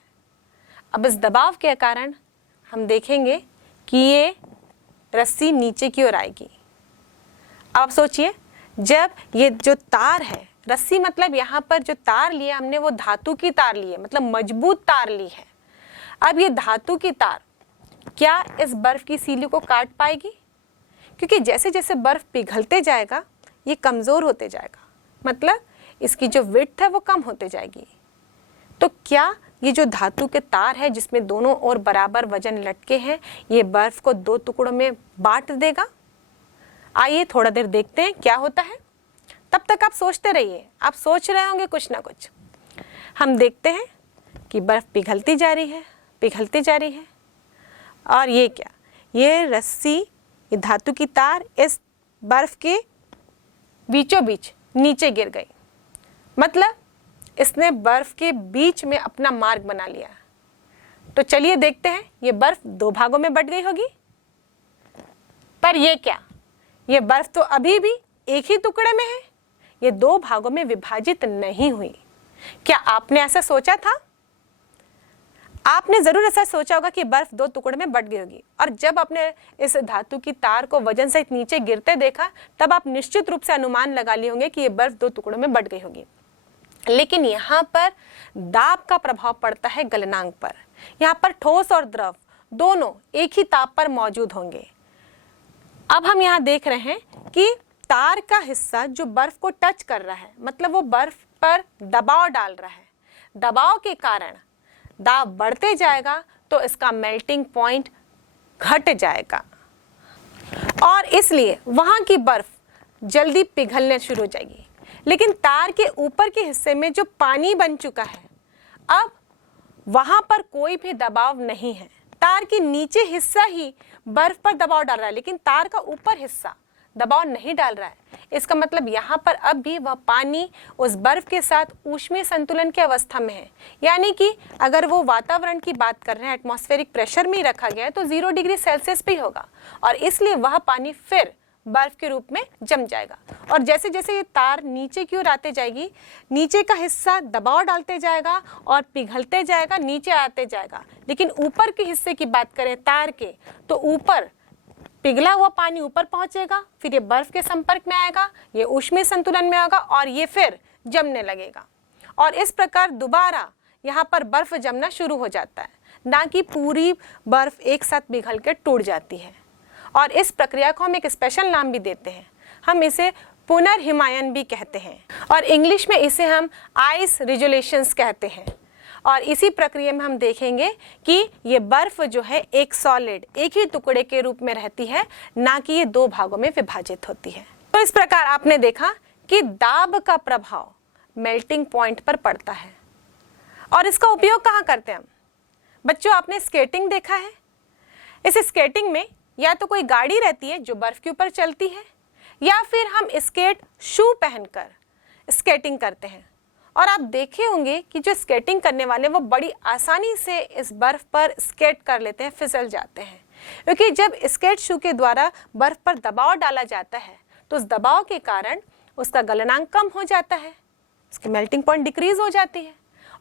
अब इस दबाव के कारण हम देखेंगे कि ये रस्सी नीचे की ओर आएगी। अब सोचिए, जब ये जो तार है, रस्सी मतलब यहाँ पर जो तार लिया हमने वो धातु की तार ली है, मतलब मजबूत तार ली है। अब ये धातु की तार क्या इस बर्फ की सीली को काट पाएगी? क्योंकि जैसे जैसे बर्फ पिघलते जाएगा ये कमज़ोर होते जाएगा, मतलब इसकी जो विड्थ है वो कम होते जाएगी। तो क्या ये जो धातु के तार है जिसमें दोनों ओर बराबर वजन लटके हैं, ये बर्फ को 2 टुकड़ों में बांट देगा? आइए थोड़ा देर देखते हैं क्या होता है। तब तक आप सोचते रहिए, आप सोच रहे होंगे कुछ ना कुछ। हम देखते हैं कि बर्फ पिघलती जा रही है, पिघलती जा रही है। और ये क्या, ये रस्सी, ये धातु की तार इस बर्फ के बीचों बीच नीचे गिर गई, मतलब इसने बर्फ के बीच में अपना मार्ग बना लिया। तो चलिए देखते हैं, ये बर्फ 2 भागों में बट गई होगी। पर ये क्या, ये बर्फ तो अभी भी एक ही टुकड़े में है, ये 2 भागों में विभाजित नहीं हुई। क्या आपने ऐसा सोचा था? आपने जरूर ऐसा सोचा होगा कि बर्फ 2 टुकड़े में बट गई होगी, और जब आपने इस धातु की तार को वजन से नीचे गिरते देखा तब आप निश्चित रूप से अनुमान लगा लिए होंगे कि ये बर्फ 2 टुकड़ों में बट गई होगी। लेकिन यहाँ पर दाब का प्रभाव पड़ता है गलनांक पर। यहाँ पर ठोस और द्रव दोनों एक ही ताप पर मौजूद होंगे। अब हम यहाँ देख रहे हैं कि तार का हिस्सा जो बर्फ को टच कर रहा है, मतलब वो बर्फ पर दबाव डाल रहा है, दबाव के कारण दाब बढ़ते जाएगा तो इसका मेल्टिंग पॉइंट घट जाएगा और इसलिए वहां की बर्फ जल्दी पिघलने शुरू हो जाएगी। लेकिन तार के ऊपर के हिस्से में जो पानी बन चुका है, अब वहां पर कोई भी दबाव नहीं है। तार के नीचे हिस्सा ही बर्फ पर दबाव डाल रहा है, लेकिन तार का ऊपर हिस्सा दबाव नहीं डाल रहा है। इसका मतलब यहाँ पर अब भी वह पानी उस बर्फ के साथ ऊष्मीय संतुलन की अवस्था में है, यानी कि अगर वो वातावरण की बात कर रहे हैं, एटमॉस्फेरिक प्रेशर में ही रखा गया है तो 0 डिग्री सेल्सियस पे ही होगा और इसलिए वह पानी फिर बर्फ के रूप में जम जाएगा। और जैसे जैसे ये तार नीचे की ओर आते जाएगी, नीचे का हिस्सा दबाव डालते जाएगा और पिघलते जाएगा, नीचे आते जाएगा। लेकिन ऊपर के हिस्से की बात करें तार के, तो ऊपर पिघला हुआ पानी ऊपर पहुंचेगा, फिर ये बर्फ के संपर्क में आएगा, ये ऊष्मीय संतुलन में होगा और ये फिर जमने लगेगा और इस प्रकार दोबारा यहाँ पर बर्फ जमना शुरू हो जाता है, ना कि पूरी बर्फ एक साथ पिघल के टूट जाती है। और इस प्रक्रिया को हम एक स्पेशल नाम भी देते हैं, हम इसे पुनर्हिमायन भी कहते हैं और इंग्लिश में इसे हम आइस रिजोल्यूशंस कहते हैं। और इसी प्रक्रिया में हम देखेंगे कि ये बर्फ जो है एक सॉलिड, एक ही टुकड़े के रूप में रहती है, ना कि ये 2 भागों में विभाजित होती है। तो इस प्रकार आपने देखा कि दाब का प्रभाव मेल्टिंग पॉइंट पर पड़ता है और इसका उपयोग कहाँ करते हैं हम? बच्चों, आपने स्केटिंग देखा है। इस स्केटिंग में या तो कोई गाड़ी रहती है जो बर्फ के ऊपर चलती है, या फिर हम स्केट शू पहनकर स्केटिंग करते हैं। और आप देखे होंगे कि जो स्केटिंग करने वाले वो बड़ी आसानी से इस बर्फ पर स्केट कर लेते हैं, फिसल जाते हैं, क्योंकि जब स्केट शू के द्वारा बर्फ पर दबाव डाला जाता है तो उस दबाव के कारण उसका गलनांक कम हो जाता है, उसकी मेल्टिंग पॉइंट डिक्रीज हो जाती है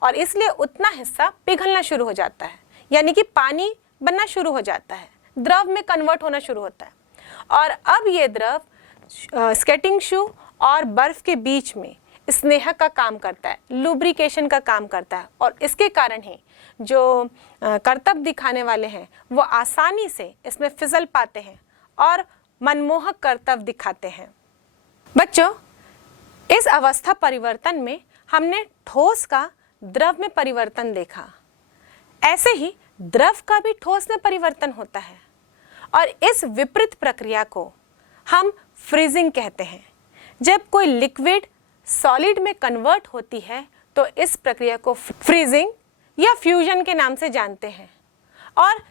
और इसलिए उतना हिस्सा पिघलना शुरू हो जाता है, यानी कि पानी बनना शुरू हो जाता है, द्रव में कन्वर्ट होना शुरू होता है। और अब ये द्रव स्केटिंग शू और बर्फ के बीच में स्नेहक का काम करता है, लुब्रिकेशन का काम करता है और इसके कारण ही जो करतब दिखाने वाले हैं वो आसानी से इसमें फिसल पाते हैं और मनमोहक करतब दिखाते हैं। बच्चों, इस अवस्था परिवर्तन में हमने ठोस का द्रव में परिवर्तन देखा, ऐसे ही द्रव का भी ठोस में परिवर्तन होता है और इस विपरीत प्रक्रिया को हम फ्रीजिंग कहते हैं। जब कोई लिक्विड सॉलिड में कन्वर्ट होती है तो इस प्रक्रिया को फ्रीजिंग या फ्यूजन के नाम से जानते हैं और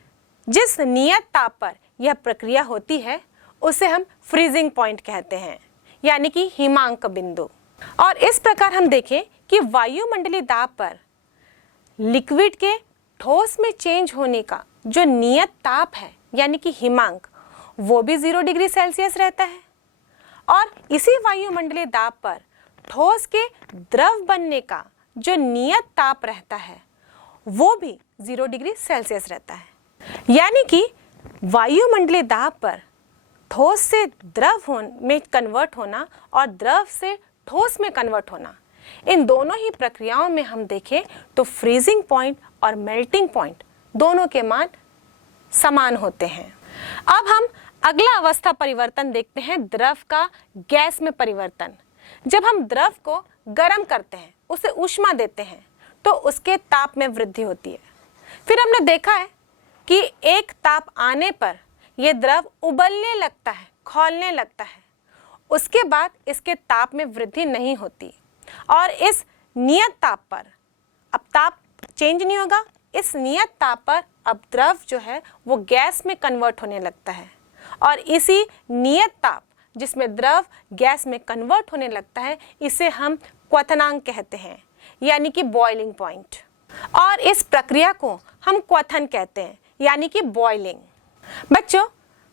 जिस नियत ताप पर यह प्रक्रिया होती है उसे हम फ्रीजिंग पॉइंट कहते हैं, यानी कि हिमांक बिंदु। और इस प्रकार हम देखें कि वायुमंडलीय दाब पर लिक्विड के ठोस में चेंज होने का जो नियत ताप है, यानी कि हिमांक, वो भी 0 डिग्री सेल्सियस रहता है और इसी वायुमंडलीय दाब पर ठोस के द्रव बनने का जो नियत ताप रहता है वो भी 0 डिग्री सेल्सियस रहता है। यानी कि वायुमंडलीय दाब पर ठोस से द्रव में कन्वर्ट होना और द्रव से ठोस में कन्वर्ट होना, इन दोनों ही प्रक्रियाओं में हम देखें तो फ्रीजिंग पॉइंट और मेल्टिंग पॉइंट दोनों के मान समान होते हैं। अब हम अगला अवस्था परिवर्तन देखते हैं, द्रव का गैस में परिवर्तन। जब हम द्रव को गर्म करते हैं, उसे ऊष्मा देते हैं, तो उसके ताप में वृद्धि होती है। फिर हमने देखा है कि एक ताप आने पर यह द्रव उबलने लगता है, खौलने लगता है। उसके बाद इसके ताप में वृद्धि नहीं होती और इस नियत ताप पर अब ताप चेंज नहीं होगा। इस नियत ताप पर अब द्रव जो है वो गैस में कन्वर्ट होने लगता है और इसी नियत ताप जिसमें द्रव गैस में कन्वर्ट होने लगता है, इसे हम क्वथनांक कहते हैं, यानी कि बॉइलिंग पॉइंट। और इस प्रक्रिया को हम क्वथन कहते हैं, यानी कि बॉइलिंग। बच्चों,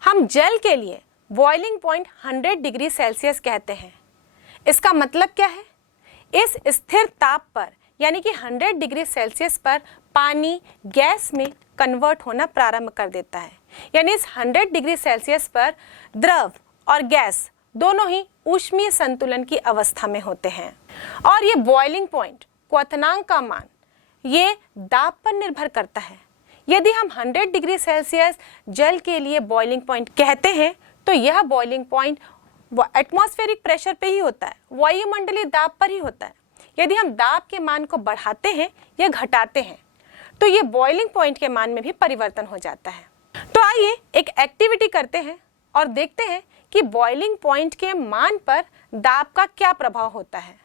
हम जल के लिए बॉइलिंग पॉइंट 100 डिग्री सेल्सियस कहते हैं। इसका मतलब क्या है? इस स्थिर ताप पर, यानी कि 100 डिग्री सेल्सियस पर पानी गैस में कन्वर्ट होना प्रारंभ कर देता है। यानी इस 100 डिग्री सेल्सियस पर द्रव और गैस दोनों ही ऊष्मीय संतुलन की अवस्था में होते हैं। और ये बॉइलिंग पॉइंट, क्वथनांक का मान, ये दाब पर निर्भर करता है। यदि हम 100 डिग्री सेल्सियस जल के लिए बॉइलिंग पॉइंट कहते हैं तो यह बॉइलिंग पॉइंट वो एटमॉस्फेरिक प्रेशर पे ही होता है, वायुमंडलीय दाब पर ही होता है। यदि हम दाब के मान को बढ़ाते हैं या घटाते हैं तो ये बॉइलिंग पॉइंट के मान में भी परिवर्तन हो जाता है। तो आइए एक एक्टिविटी करते हैं और देखते हैं कि बॉइलिंग पॉइंट के मान पर दाब का क्या प्रभाव होता है।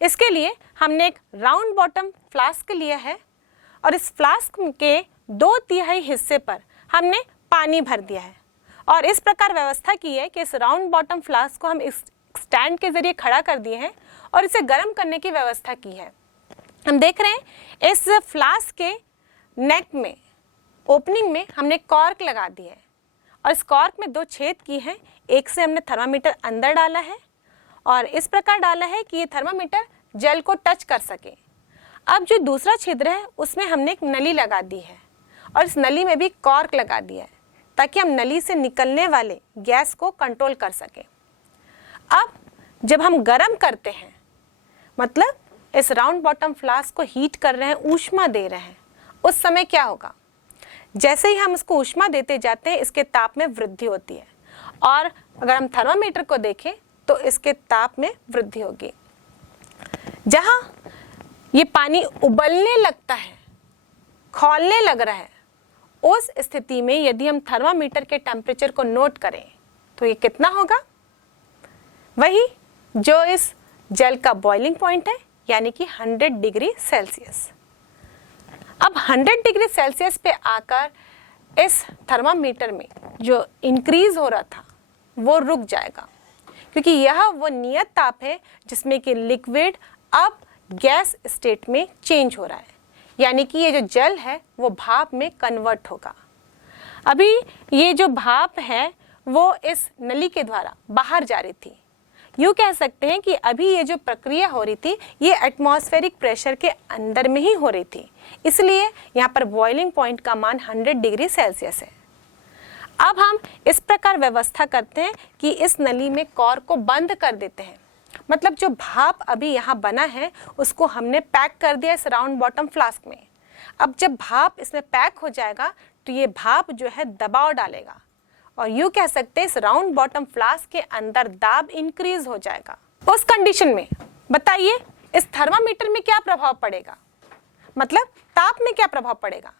इसके लिए हमने एक राउंड बॉटम फ्लास्क लिया है और इस फ्लास्क के 2/3 हिस्से पर हमने पानी भर दिया है और इस प्रकार व्यवस्था की है कि इस राउंड बॉटम फ्लास्क को हम इस स्टैंड के जरिए खड़ा कर दिए हैं और इसे गर्म करने की व्यवस्था की है। हम देख रहे हैं इस फ्लास्क के नेक में, ओपनिंग में हमने कॉर्क लगा दी है और इस कॉर्क में 2 छेद की हैं। एक से हमने थर्मामीटर अंदर डाला है और इस प्रकार डाला है कि ये थर्मामीटर जल को टच कर सके। अब जो दूसरा छिद्र है उसमें हमने एक नली लगा दी है और इस नली में भी कॉर्क लगा दिया है ताकि हम नली से निकलने वाले गैस को कंट्रोल कर सकें। अब जब हम गर्म करते हैं, मतलब इस राउंड बॉटम फ्लास्क को हीट कर रहे हैं, ऊष्मा दे रहे हैं, उस समय क्या होगा? जैसे ही हम इसको ऊष्मा देते जाते हैं इसके ताप में वृद्धि होती है और अगर हम थर्मामीटर को देखें तो इसके ताप में वृद्धि होगी। जहां ये पानी उबलने लगता है, खौलने लग रहा है, उस स्थिति में यदि हम थर्मामीटर के टेम्परेचर को नोट करें तो ये कितना होगा? वही जो इस जल का बॉइलिंग पॉइंट है, यानी कि 100 डिग्री सेल्सियस। अब 100 डिग्री सेल्सियस पे आकर इस थर्मामीटर में जो इंक्रीज हो रहा था वो रुक जाएगा, क्योंकि यह वो नियत ताप है जिसमें कि लिक्विड अब गैस स्टेट में चेंज हो रहा है, यानी कि ये जो जल है वो भाप में कन्वर्ट होगा। अभी ये जो भाप है वो इस नली के द्वारा बाहर जा रही थी। यूँ कह सकते हैं कि अभी ये जो प्रक्रिया हो रही थी ये एटमॉस्फेरिक प्रेशर के अंदर में ही हो रही थी, इसलिए यहाँ पर बॉइलिंग पॉइंट का मान 100 डिग्री सेल्सियस है। अब हम इस प्रकार व्यवस्था करते हैं कि इस नली में कॉर्क को बंद कर देते हैं, मतलब जो भाप अभी यहाँ बना है उसको हमने पैक कर दिया इस राउंड बॉटम फ्लास्क में। अब जब भाप इसमें पैक हो जाएगा तो ये भाप जो है दबाव डालेगा और यूँ कह सकते हैं इस राउंड बॉटम फ्लास्क के अंदर दाब इंक्रीज हो जाएगा। उस कंडीशन में बताइए इस थर्मामीटर में क्या प्रभाव पड़ेगा, मतलब ताप में क्या प्रभाव पड़ेगा?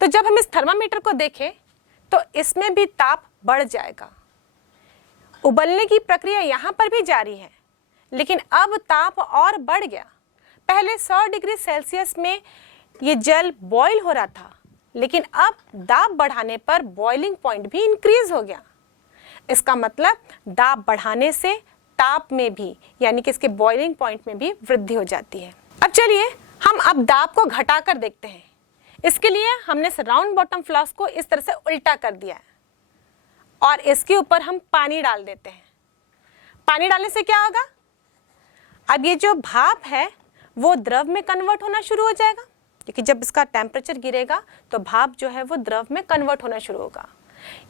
तो जब हम इस थर्मामीटर को देखें तो इसमें भी ताप बढ़ जाएगा। उबलने की प्रक्रिया यहाँ पर भी जारी है, लेकिन अब ताप और बढ़ गया। पहले 100 डिग्री सेल्सियस में ये जल बॉईल हो रहा था, लेकिन अब दाब बढ़ाने पर बॉइलिंग पॉइंट भी इंक्रीज हो गया। इसका मतलब दाब बढ़ाने से ताप में भी, यानी कि इसके बॉइलिंग पॉइंट में भी वृद्धि हो जाती है। अब चलिए हम अब दाब को घटाकर देखते हैं। इसके लिए हमने इस राउंड बॉटम फ्लास्क को इस तरह से उल्टा कर दिया है और इसके ऊपर हम पानी डाल देते हैं। पानी डालने से क्या होगा? अब ये जो भाप है वो द्रव में कन्वर्ट होना शुरू हो जाएगा, क्योंकि जब इसका टेम्परेचर गिरेगा तो भाप जो है वो द्रव में कन्वर्ट होना शुरू होगा,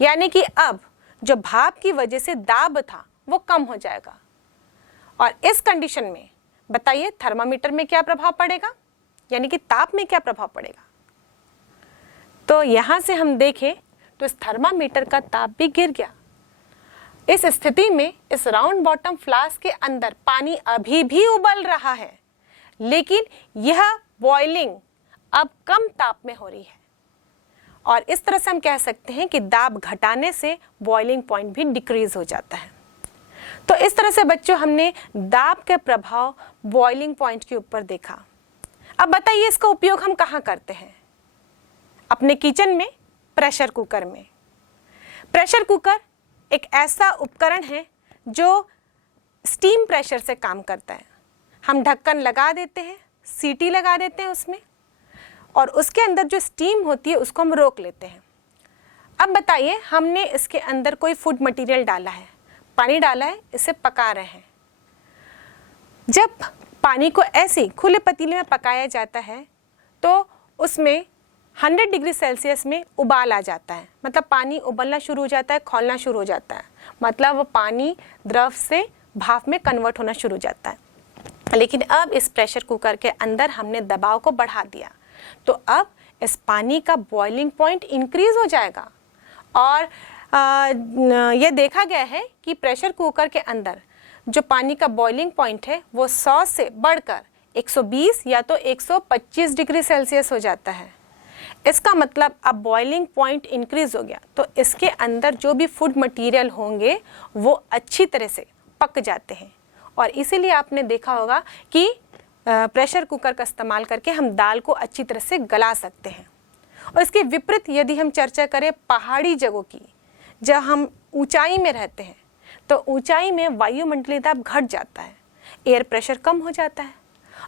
यानी कि अब जो भाप की वजह से दाब था वो कम हो जाएगा। और इस कंडीशन में बताइए थर्मामीटर में क्या प्रभाव पड़ेगा, यानी कि ताप में क्या प्रभाव पड़ेगा? तो यहाँ से हम देखें तो इस थर्मामीटर का ताप भी गिर गया। इस स्थिति में इस राउंड बॉटम फ्लास्क के अंदर पानी अभी भी उबल रहा है, लेकिन यह बॉइलिंग अब कम ताप में हो रही है और इस तरह से हम कह सकते हैं कि दाब घटाने से बॉइलिंग पॉइंट भी डिक्रीज हो जाता है। तो इस तरह से बच्चों हमने दाब के प्रभाव बॉइलिंग पॉइंट के ऊपर देखा। अब बताइए इसका उपयोग हम कहाँ करते हैं? अपने किचन में, प्रेशर कुकर में। प्रेशर कुकर एक ऐसा उपकरण है जो स्टीम प्रेशर से काम करता है। हम ढक्कन लगा देते हैं, सीटी लगा देते हैं उसमें और उसके अंदर जो स्टीम होती है उसको हम रोक लेते हैं। अब बताइए हमने इसके अंदर कोई फूड मटेरियल डाला है, पानी डाला है, इसे पका रहे हैं। जब पानी को ऐसे खुले पतीले में पकाया जाता है तो उसमें 100 डिग्री सेल्सियस में उबाल आ जाता है, मतलब पानी उबलना शुरू हो जाता है, खौलना शुरू हो जाता है, मतलब वो पानी द्रव से भाप में कन्वर्ट होना शुरू हो जाता है। लेकिन अब इस प्रेशर कुकर के अंदर हमने दबाव को बढ़ा दिया, तो अब इस पानी का बॉइलिंग पॉइंट इंक्रीज हो जाएगा और ये देखा गया है कि प्रेशर कुकर के अंदर जो पानी का बॉइलिंग पॉइंट है वो 100 से बढ़कर 120 या तो 125 डिग्री सेल्सियस हो जाता है। इसका मतलब अब बॉइलिंग पॉइंट इंक्रीज हो गया तो इसके अंदर जो भी फूड मटेरियल होंगे वो अच्छी तरह से पक जाते हैं, और इसीलिए आपने देखा होगा कि प्रेशर कुकर का इस्तेमाल करके हम दाल को अच्छी तरह से गला सकते हैं। और इसके विपरीत यदि हम चर्चा करें पहाड़ी जगहों की, जब हम ऊंचाई में रहते हैं तो ऊंचाई में वायुमंडलीय दाब घट जाता है, एयर प्रेशर कम हो जाता है,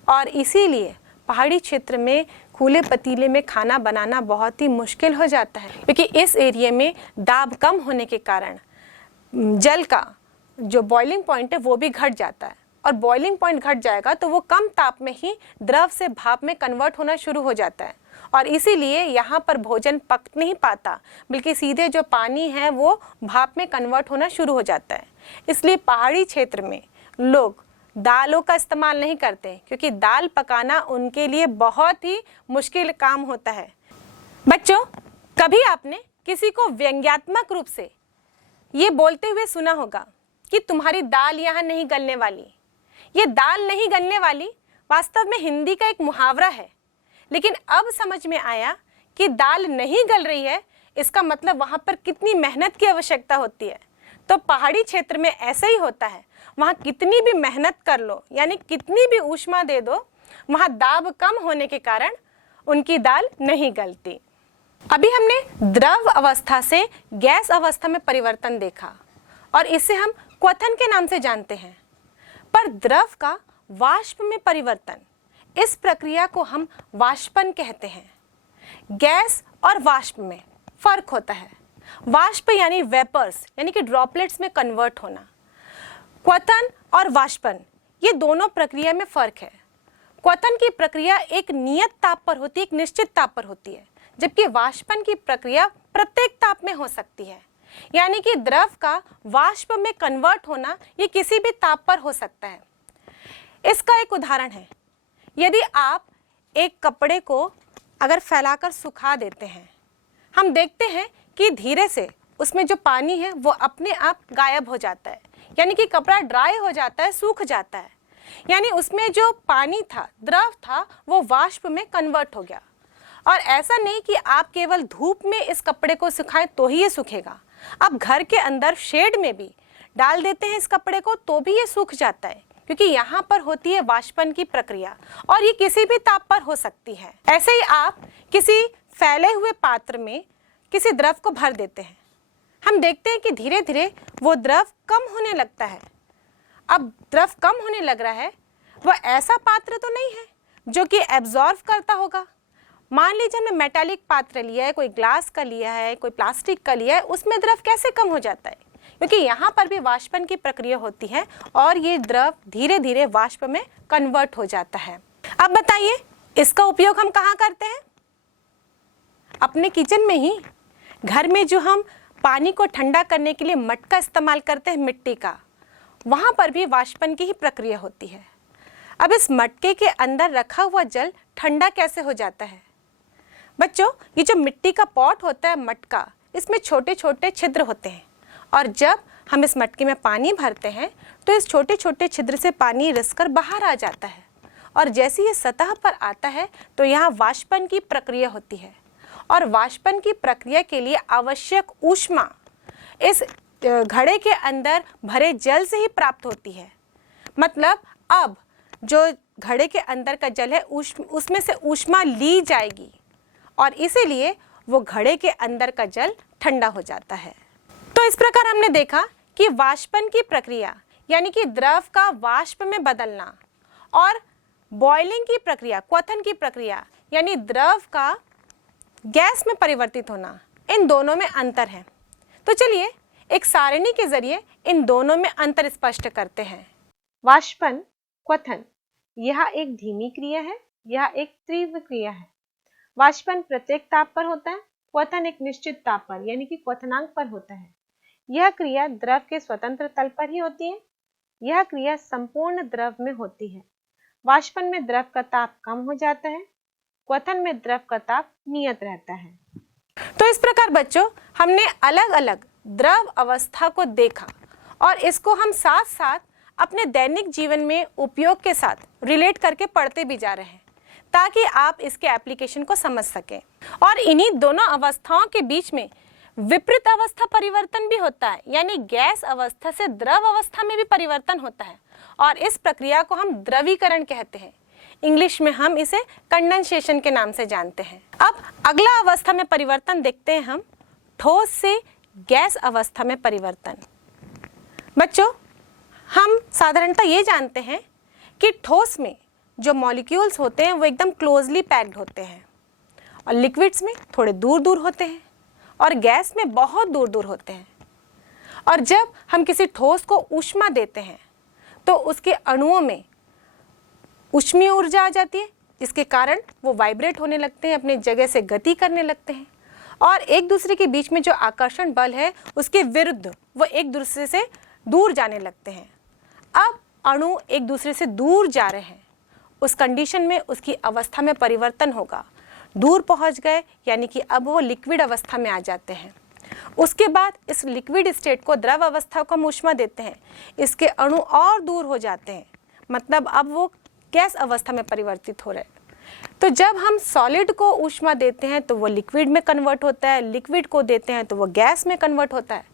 और इसीलिए पहाड़ी क्षेत्र में खुले पतीले में खाना बनाना बहुत ही मुश्किल हो जाता है, क्योंकि इस एरिया में दाब कम होने के कारण जल का जो बॉइलिंग पॉइंट है वो भी घट जाता है, और बॉइलिंग पॉइंट घट जाएगा तो वो कम ताप में ही द्रव से भाप में कन्वर्ट होना शुरू हो जाता है, और इसीलिए यहाँ पर भोजन पक नहीं पाता, बल्कि सीधे जो पानी है वो भाप में कन्वर्ट होना शुरू हो जाता है। इसलिए पहाड़ी क्षेत्र में लोग दालों का इस्तेमाल नहीं करते, क्योंकि दाल पकाना उनके लिए बहुत ही मुश्किल काम होता है। बच्चों, कभी आपने किसी को व्यंग्यात्मक रूप से ये बोलते हुए सुना होगा कि तुम्हारी दाल यहाँ नहीं गलने वाली। ये दाल नहीं गलने वाली वास्तव में हिंदी का एक मुहावरा है, लेकिन अब समझ में आया कि दाल नहीं गल रही है, इसका मतलब वहाँ पर कितनी मेहनत की आवश्यकता होती है। तो पहाड़ी क्षेत्र में ऐसा ही होता है, वहाँ कितनी भी मेहनत कर लो, यानी कितनी भी ऊष्मा दे दो, वहाँ दाब कम होने के कारण उनकी दाल नहीं गलती। अभी हमने द्रव अवस्था से गैस अवस्था में परिवर्तन देखा, और इसे हम क्वथन के नाम से जानते हैं। पर द्रव का वाष्प में परिवर्तन, इस प्रक्रिया को हम वाष्पन कहते हैं। गैस और वाष्प में फर्क होता है। वाष्प यानी वेपर्स, यानी कि ड्रॉपलेट्स में कन्वर्ट होना। क्वथन और वाष्पन, ये दोनों प्रक्रिया में फर्क है। क्वथन की प्रक्रिया एक नियत ताप पर होती है, एक निश्चित ताप पर होती है, जबकि वाष्पन की प्रक्रिया प्रत्येक ताप में हो सकती है। यानी कि द्रव का वाष्प में कन्वर्ट होना ये किसी भी ताप पर हो सकता है। इसका एक उदाहरण है, यदि आप एक कपड़े को अगर फैलाकर सुखा देते हैं, हम देखते हैं कि धीरे से उसमें जो पानी है वो अपने आप गायब हो जाता है, यानी कि कपड़ा ड्राई हो जाता है, सूख जाता है। यानी उसमें जो पानी था, द्रव था, वो वाष्प में कन्वर्ट हो गया। और ऐसा नहीं कि आप केवल धूप में इस कपड़े को सुखाएं तो ही ये सूखेगा, आप घर के अंदर शेड में भी डाल देते हैं इस कपड़े को तो भी ये सूख जाता है, क्योंकि यहाँ पर होती है वाष्पन की प्रक्रिया, और ये किसी भी ताप पर हो सकती है। ऐसे ही आप किसी फैले हुए पात्र में किसी द्रव को भर देते हैं, हम देखते हैं कि धीरे धीरे वो द्रव कम होने लगता है। अब द्रव कम होने लग रहा है, वह ऐसा पात्र तो नहीं है जो कि एब्जॉर्व करता होगा। मान लीजिए हमने मेटालिक पात्र लिया है, कोई ग्लास का लिया है, कोई प्लास्टिक का लिया है, उसमें द्रव कैसे कम हो जाता है? क्योंकि यहाँ पर भी वाष्पन की प्रक्रिया होती है और ये द्रव धीरे धीरे वाष्प में कन्वर्ट हो जाता है। अब बताइए, इसका उपयोग हम कहाँ करते हैं? अपने किचन में ही। घर में जो हम पानी को ठंडा करने के लिए मटका इस्तेमाल करते हैं मिट्टी का, वहाँ पर भी वाष्पन की ही प्रक्रिया होती है। अब इस मटके के अंदर रखा हुआ जल ठंडा कैसे हो जाता है? बच्चों, ये जो मिट्टी का पॉट होता है, मटका, इसमें छोटे छोटे छिद्र होते हैं, और जब हम इस मटके में पानी भरते हैं तो इस छोटे छोटे छिद्र से पानी रिसकर बाहर आ जाता है, और जैसे ये सतह पर आता है तो यहाँ वाष्पन की प्रक्रिया होती है, और वाष्पन की प्रक्रिया के लिए आवश्यक ऊष्मा इस घड़े के अंदर भरे जल से ही प्राप्त होती है। मतलब अब जो घड़े के अंदर का जल है उसमें से ऊष्मा ली जाएगी, और इसीलिए वो घड़े के अंदर का जल ठंडा हो जाता है। तो इस प्रकार हमने देखा कि वाष्पन की प्रक्रिया यानी कि द्रव का वाष्प में बदलना, और बॉइलिंग की प्रक्रिया, क्वथन की प्रक्रिया यानी द्रव का गैस में परिवर्तित होना, इन दोनों में अंतर है। तो चलिए एक सारणी के जरिए इन दोनों में अंतर स्पष्ट करते हैं। वाष्पन, क्वथन, यह एक धीमी क्रिया है, यह एक तीव्र क्रिया है। वाष्पन प्रत्येक ताप पर होता है, क्वथन एक निश्चित ताप पर यानी कि क्वथनांक पर होता है। यह क्रिया द्रव के स्वतंत्र तल पर ही होती है। यह क्रिया संपूर्ण द्रव में होती है। वाष्पन में द्रव का ताप कम हो जाता है, क्वथन में द्रव का ताप नियत रहता है। तो इस प्रकार बच्चों, हमने अलग अलग द्रव अवस्था को देखा और इसको हम साथ साथ अपने दैनिक जीवन में उपयोग के साथ रिलेट करके पढ़ते भी जा रहे हैं ताकि आप इसके एप्लीकेशन को समझ सकें। और इन्हीं दोनों अवस्थाओं के बीच में विपरीत अवस्था परिवर्तन भी होता है, यानी गैस अवस्था से द्रव अवस्था में भी परिवर्तन होता है और इस प्रक्रिया को हम द्रवीकरण कहते हैं। इंग्लिश में हम इसे कंडेंसेशन के नाम से जानते हैं। अब अगला अवस्था में परिवर्तन देखते हैं हम, ठोस से गैस अवस्था में परिवर्तन। बच्चों, हम साधारणतः ये जानते हैं कि ठोस में जो मॉलिक्यूल्स होते हैं वो एकदम क्लोजली पैक्ड होते हैं और लिक्विड्स में थोड़े दूर दूर होते हैं और गैस में बहुत दूर दूर होते हैं। और जब हम किसी ठोस को ऊष्मा देते हैं तो उसके अणुओं में ऊष्मीय ऊर्जा आ जाती है, जिसके कारण वो वाइब्रेट होने लगते हैं, अपनी जगह से गति करने लगते हैं और एक दूसरे के बीच में जो आकर्षण बल है उसके विरुद्ध वो एक दूसरे से दूर जाने लगते हैं। अब अणु एक दूसरे से दूर जा रहे हैं, उस कंडीशन में उसकी अवस्था में परिवर्तन होगा। दूर पहुंच गए यानी कि अब वो लिक्विड अवस्था में आ जाते हैं। उसके बाद इस लिक्विड स्टेट को, द्रव अवस्था को हम ऊष्मा देते हैं, इसके अणु और दूर हो जाते हैं, मतलब अब वो गैस अवस्था में परिवर्तित हो रहे हैं। तो जब हम सॉलिड को ऊष्मा देते हैं तो वो लिक्विड में कन्वर्ट होता है, लिक्विड को देते हैं तो वो गैस में कन्वर्ट होता है।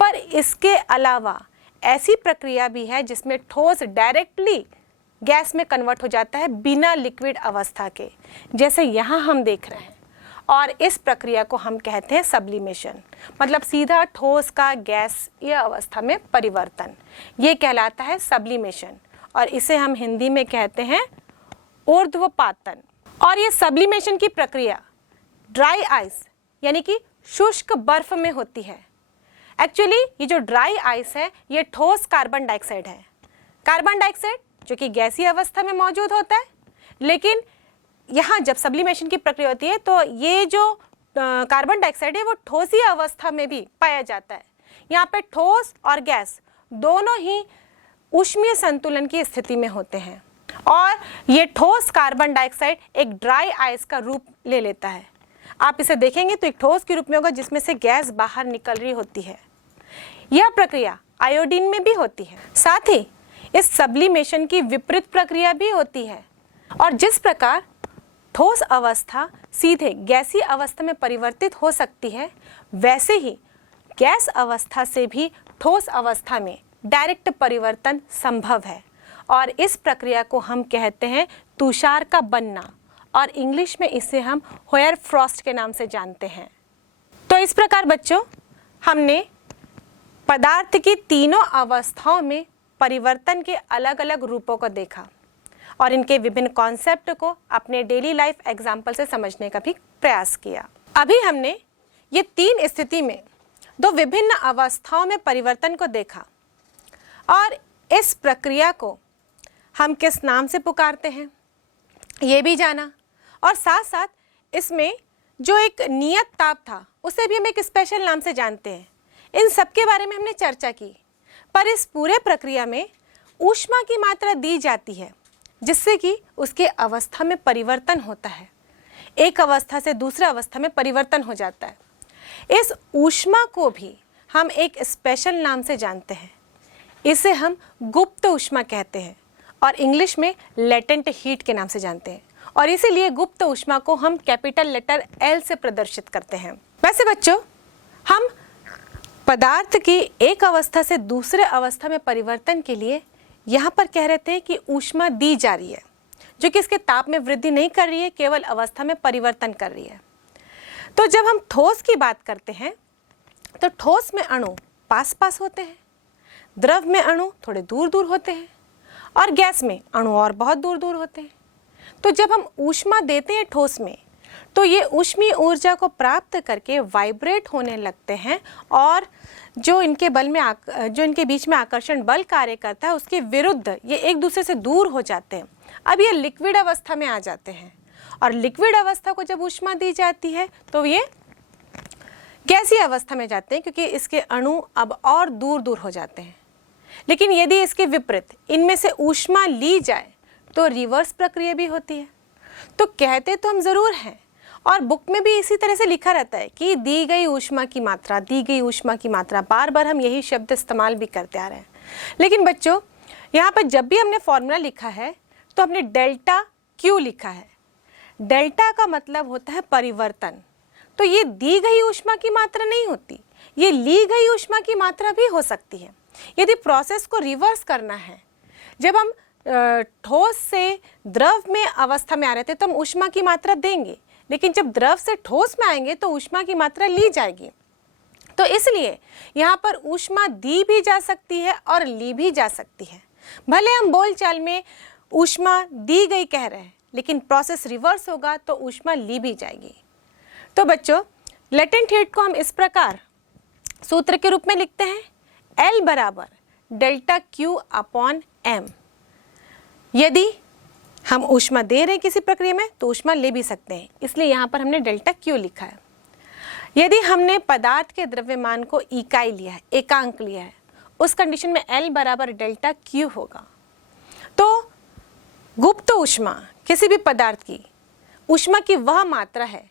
पर इसके अलावा ऐसी प्रक्रिया भी है जिसमें ठोस डायरेक्टली गैस में कन्वर्ट हो जाता है बिना लिक्विड अवस्था के, जैसे यहाँ हम देख रहे हैं। और इस प्रक्रिया को हम कहते हैं सब्लिमेशन, मतलब सीधा ठोस का गैसीय अवस्था में परिवर्तन। ये कहलाता है सब्लिमेशन और इसे हम हिंदी में कहते हैं ऊर्ध्वपातन। और ये सब्लिमेशन की प्रक्रिया ड्राई आइस यानी कि शुष्क बर्फ में होती है। एक्चुअली ये जो ड्राई आइस है ये ठोस कार्बन डाइऑक्साइड है। कार्बन डाइऑक्साइड जो कि गैसीय अवस्था में मौजूद होता है, लेकिन यहाँ जब सब्लिमेशन की प्रक्रिया होती है तो ये जो कार्बन डाइऑक्साइड है वो ठोसीय अवस्था में भी पाया जाता है। यहाँ पे ठोस और गैस दोनों ही ऊष्मीय संतुलन की स्थिति में होते हैं और ये ठोस कार्बन डाइऑक्साइड एक ड्राई आइस का रूप ले लेता है। आप इसे देखेंगे तो एक ठोस के रूप में होगा जिसमें से गैस बाहर निकल रही होती है। यह प्रक्रिया आयोडीन में भी होती है। साथ ही इस सब्लिमेशन की विपरीत प्रक्रिया भी होती है और जिस प्रकार ठोस अवस्था सीधे गैसीय अवस्था में परिवर्तित हो सकती है, वैसे ही गैस अवस्था से भी ठोस अवस्था में डायरेक्ट परिवर्तन संभव है और इस प्रक्रिया को हम कहते हैं तुषार का बनना और इंग्लिश में इसे हम होयर फ्रॉस्ट के नाम से जानते हैं। तो इस प्रकार बच्चों हमने पदार्थ की तीनों अवस्थाओं में परिवर्तन के अलग अलग रूपों को देखा और इनके विभिन्न कॉन्सेप्ट को अपने डेली लाइफ एग्जाम्पल से समझने का भी प्रयास किया। अभी हमने ये तीन स्थिति में दो विभिन्न अवस्थाओं में परिवर्तन को देखा और इस प्रक्रिया को हम किस नाम से पुकारते हैं ये भी जाना और साथ साथ इसमें जो एक नियत ताप था उसे भी हम एक स्पेशल नाम से जानते हैं। इन सब के बारे में हमने चर्चा की। पर इस पूरे प्रक्रिया में ऊष्मा की मात्रा दी जाती है जिससे कि उसके अवस्था में परिवर्तन होता है, एक अवस्था से दूसरा अवस्था में परिवर्तन हो जाता है। इस ऊष्मा को भी हम एक स्पेशल नाम से जानते हैं, इसे हम गुप्त ऊष्मा कहते हैं और इंग्लिश में लेटेंट हीट के नाम से जानते हैं और इसीलिए गुप्त ऊष्मा को हम कैपिटल लेटर L से प्रदर्शित करते हैं। वैसे बच्चों, हम पदार्थ की एक अवस्था से दूसरे अवस्था में परिवर्तन के लिए यहाँ पर कह रहे थे कि ऊष्मा दी जा रही है जो कि इसके ताप में वृद्धि नहीं कर रही है, केवल अवस्था में परिवर्तन कर रही है। तो जब हम ठोस की बात करते हैं तो ठोस में अणु पास पास होते हैं, द्रव में अणु थोड़े दूर दूर होते हैं और गैस में अणु और बहुत दूर दूर होते हैं। तो जब हम ऊष्मा देते हैं ठोस में तो ये ऊष्मीय ऊर्जा को प्राप्त करके वाइब्रेट होने लगते हैं और जो इनके बीच में आकर्षण बल कार्य करता है उसके विरुद्ध ये एक दूसरे से दूर हो जाते हैं। अब ये लिक्विड अवस्था में आ जाते हैं और लिक्विड अवस्था को जब ऊष्मा दी जाती है तो ये गैसीय अवस्था में जाते हैं क्योंकि इसके अणु अब और दूर दूर हो जाते हैं। लेकिन यदि इसके विपरीत इनमें से ऊष्मा ली जाए तो रिवर्स प्रक्रिया भी होती है। तो कहते तो हम ज़रूर हैं और बुक में भी इसी तरह से लिखा रहता है कि दी गई ऊष्मा की मात्रा, दी गई ऊष्मा की मात्रा, बार बार हम यही शब्द इस्तेमाल भी करते आ रहे हैं। लेकिन बच्चों यहाँ पर जब भी हमने फॉर्मूला लिखा है तो हमने डेल्टा क्यू लिखा है। डेल्टा का मतलब होता है परिवर्तन। तो ये दी गई ऊष्मा की मात्रा नहीं होती, ये ली गई ऊष्मा की मात्रा भी हो सकती है। यदि प्रोसेस को रिवर्स करना है, जब हम ठोस से द्रव में अवस्था में आ रहे थे तो हम ऊष्मा की मात्रा देंगे, लेकिन जब द्रव से ठोस में आएंगे तो ऊष्मा की मात्रा ली जाएगी। तो इसलिए यहाँ पर ऊष्मा दी भी जा सकती है और ली भी जा सकती है। भले हम बोलचाल में ऊष्मा दी गई कह रहे हैं, लेकिन प्रोसेस रिवर्स होगा तो ऊष्मा ली भी जाएगी। तो बच्चों लेटेंट हीट को हम इस प्रकार सूत्र के रूप में लिखते हैं, L बराबर डेल्टा Q अपॉन M। यदि हम ऊष्मा दे रहे हैं किसी प्रक्रिया में तो ऊष्मा ले भी सकते हैं, इसलिए यहाँ पर हमने डेल्टा Q लिखा है। यदि हमने पदार्थ के द्रव्यमान को इकाई लिया है, एकांक लिया है, उस कंडीशन में L बराबर डेल्टा Q होगा। तो गुप्त ऊष्मा किसी भी पदार्थ की ऊष्मा की वह मात्रा है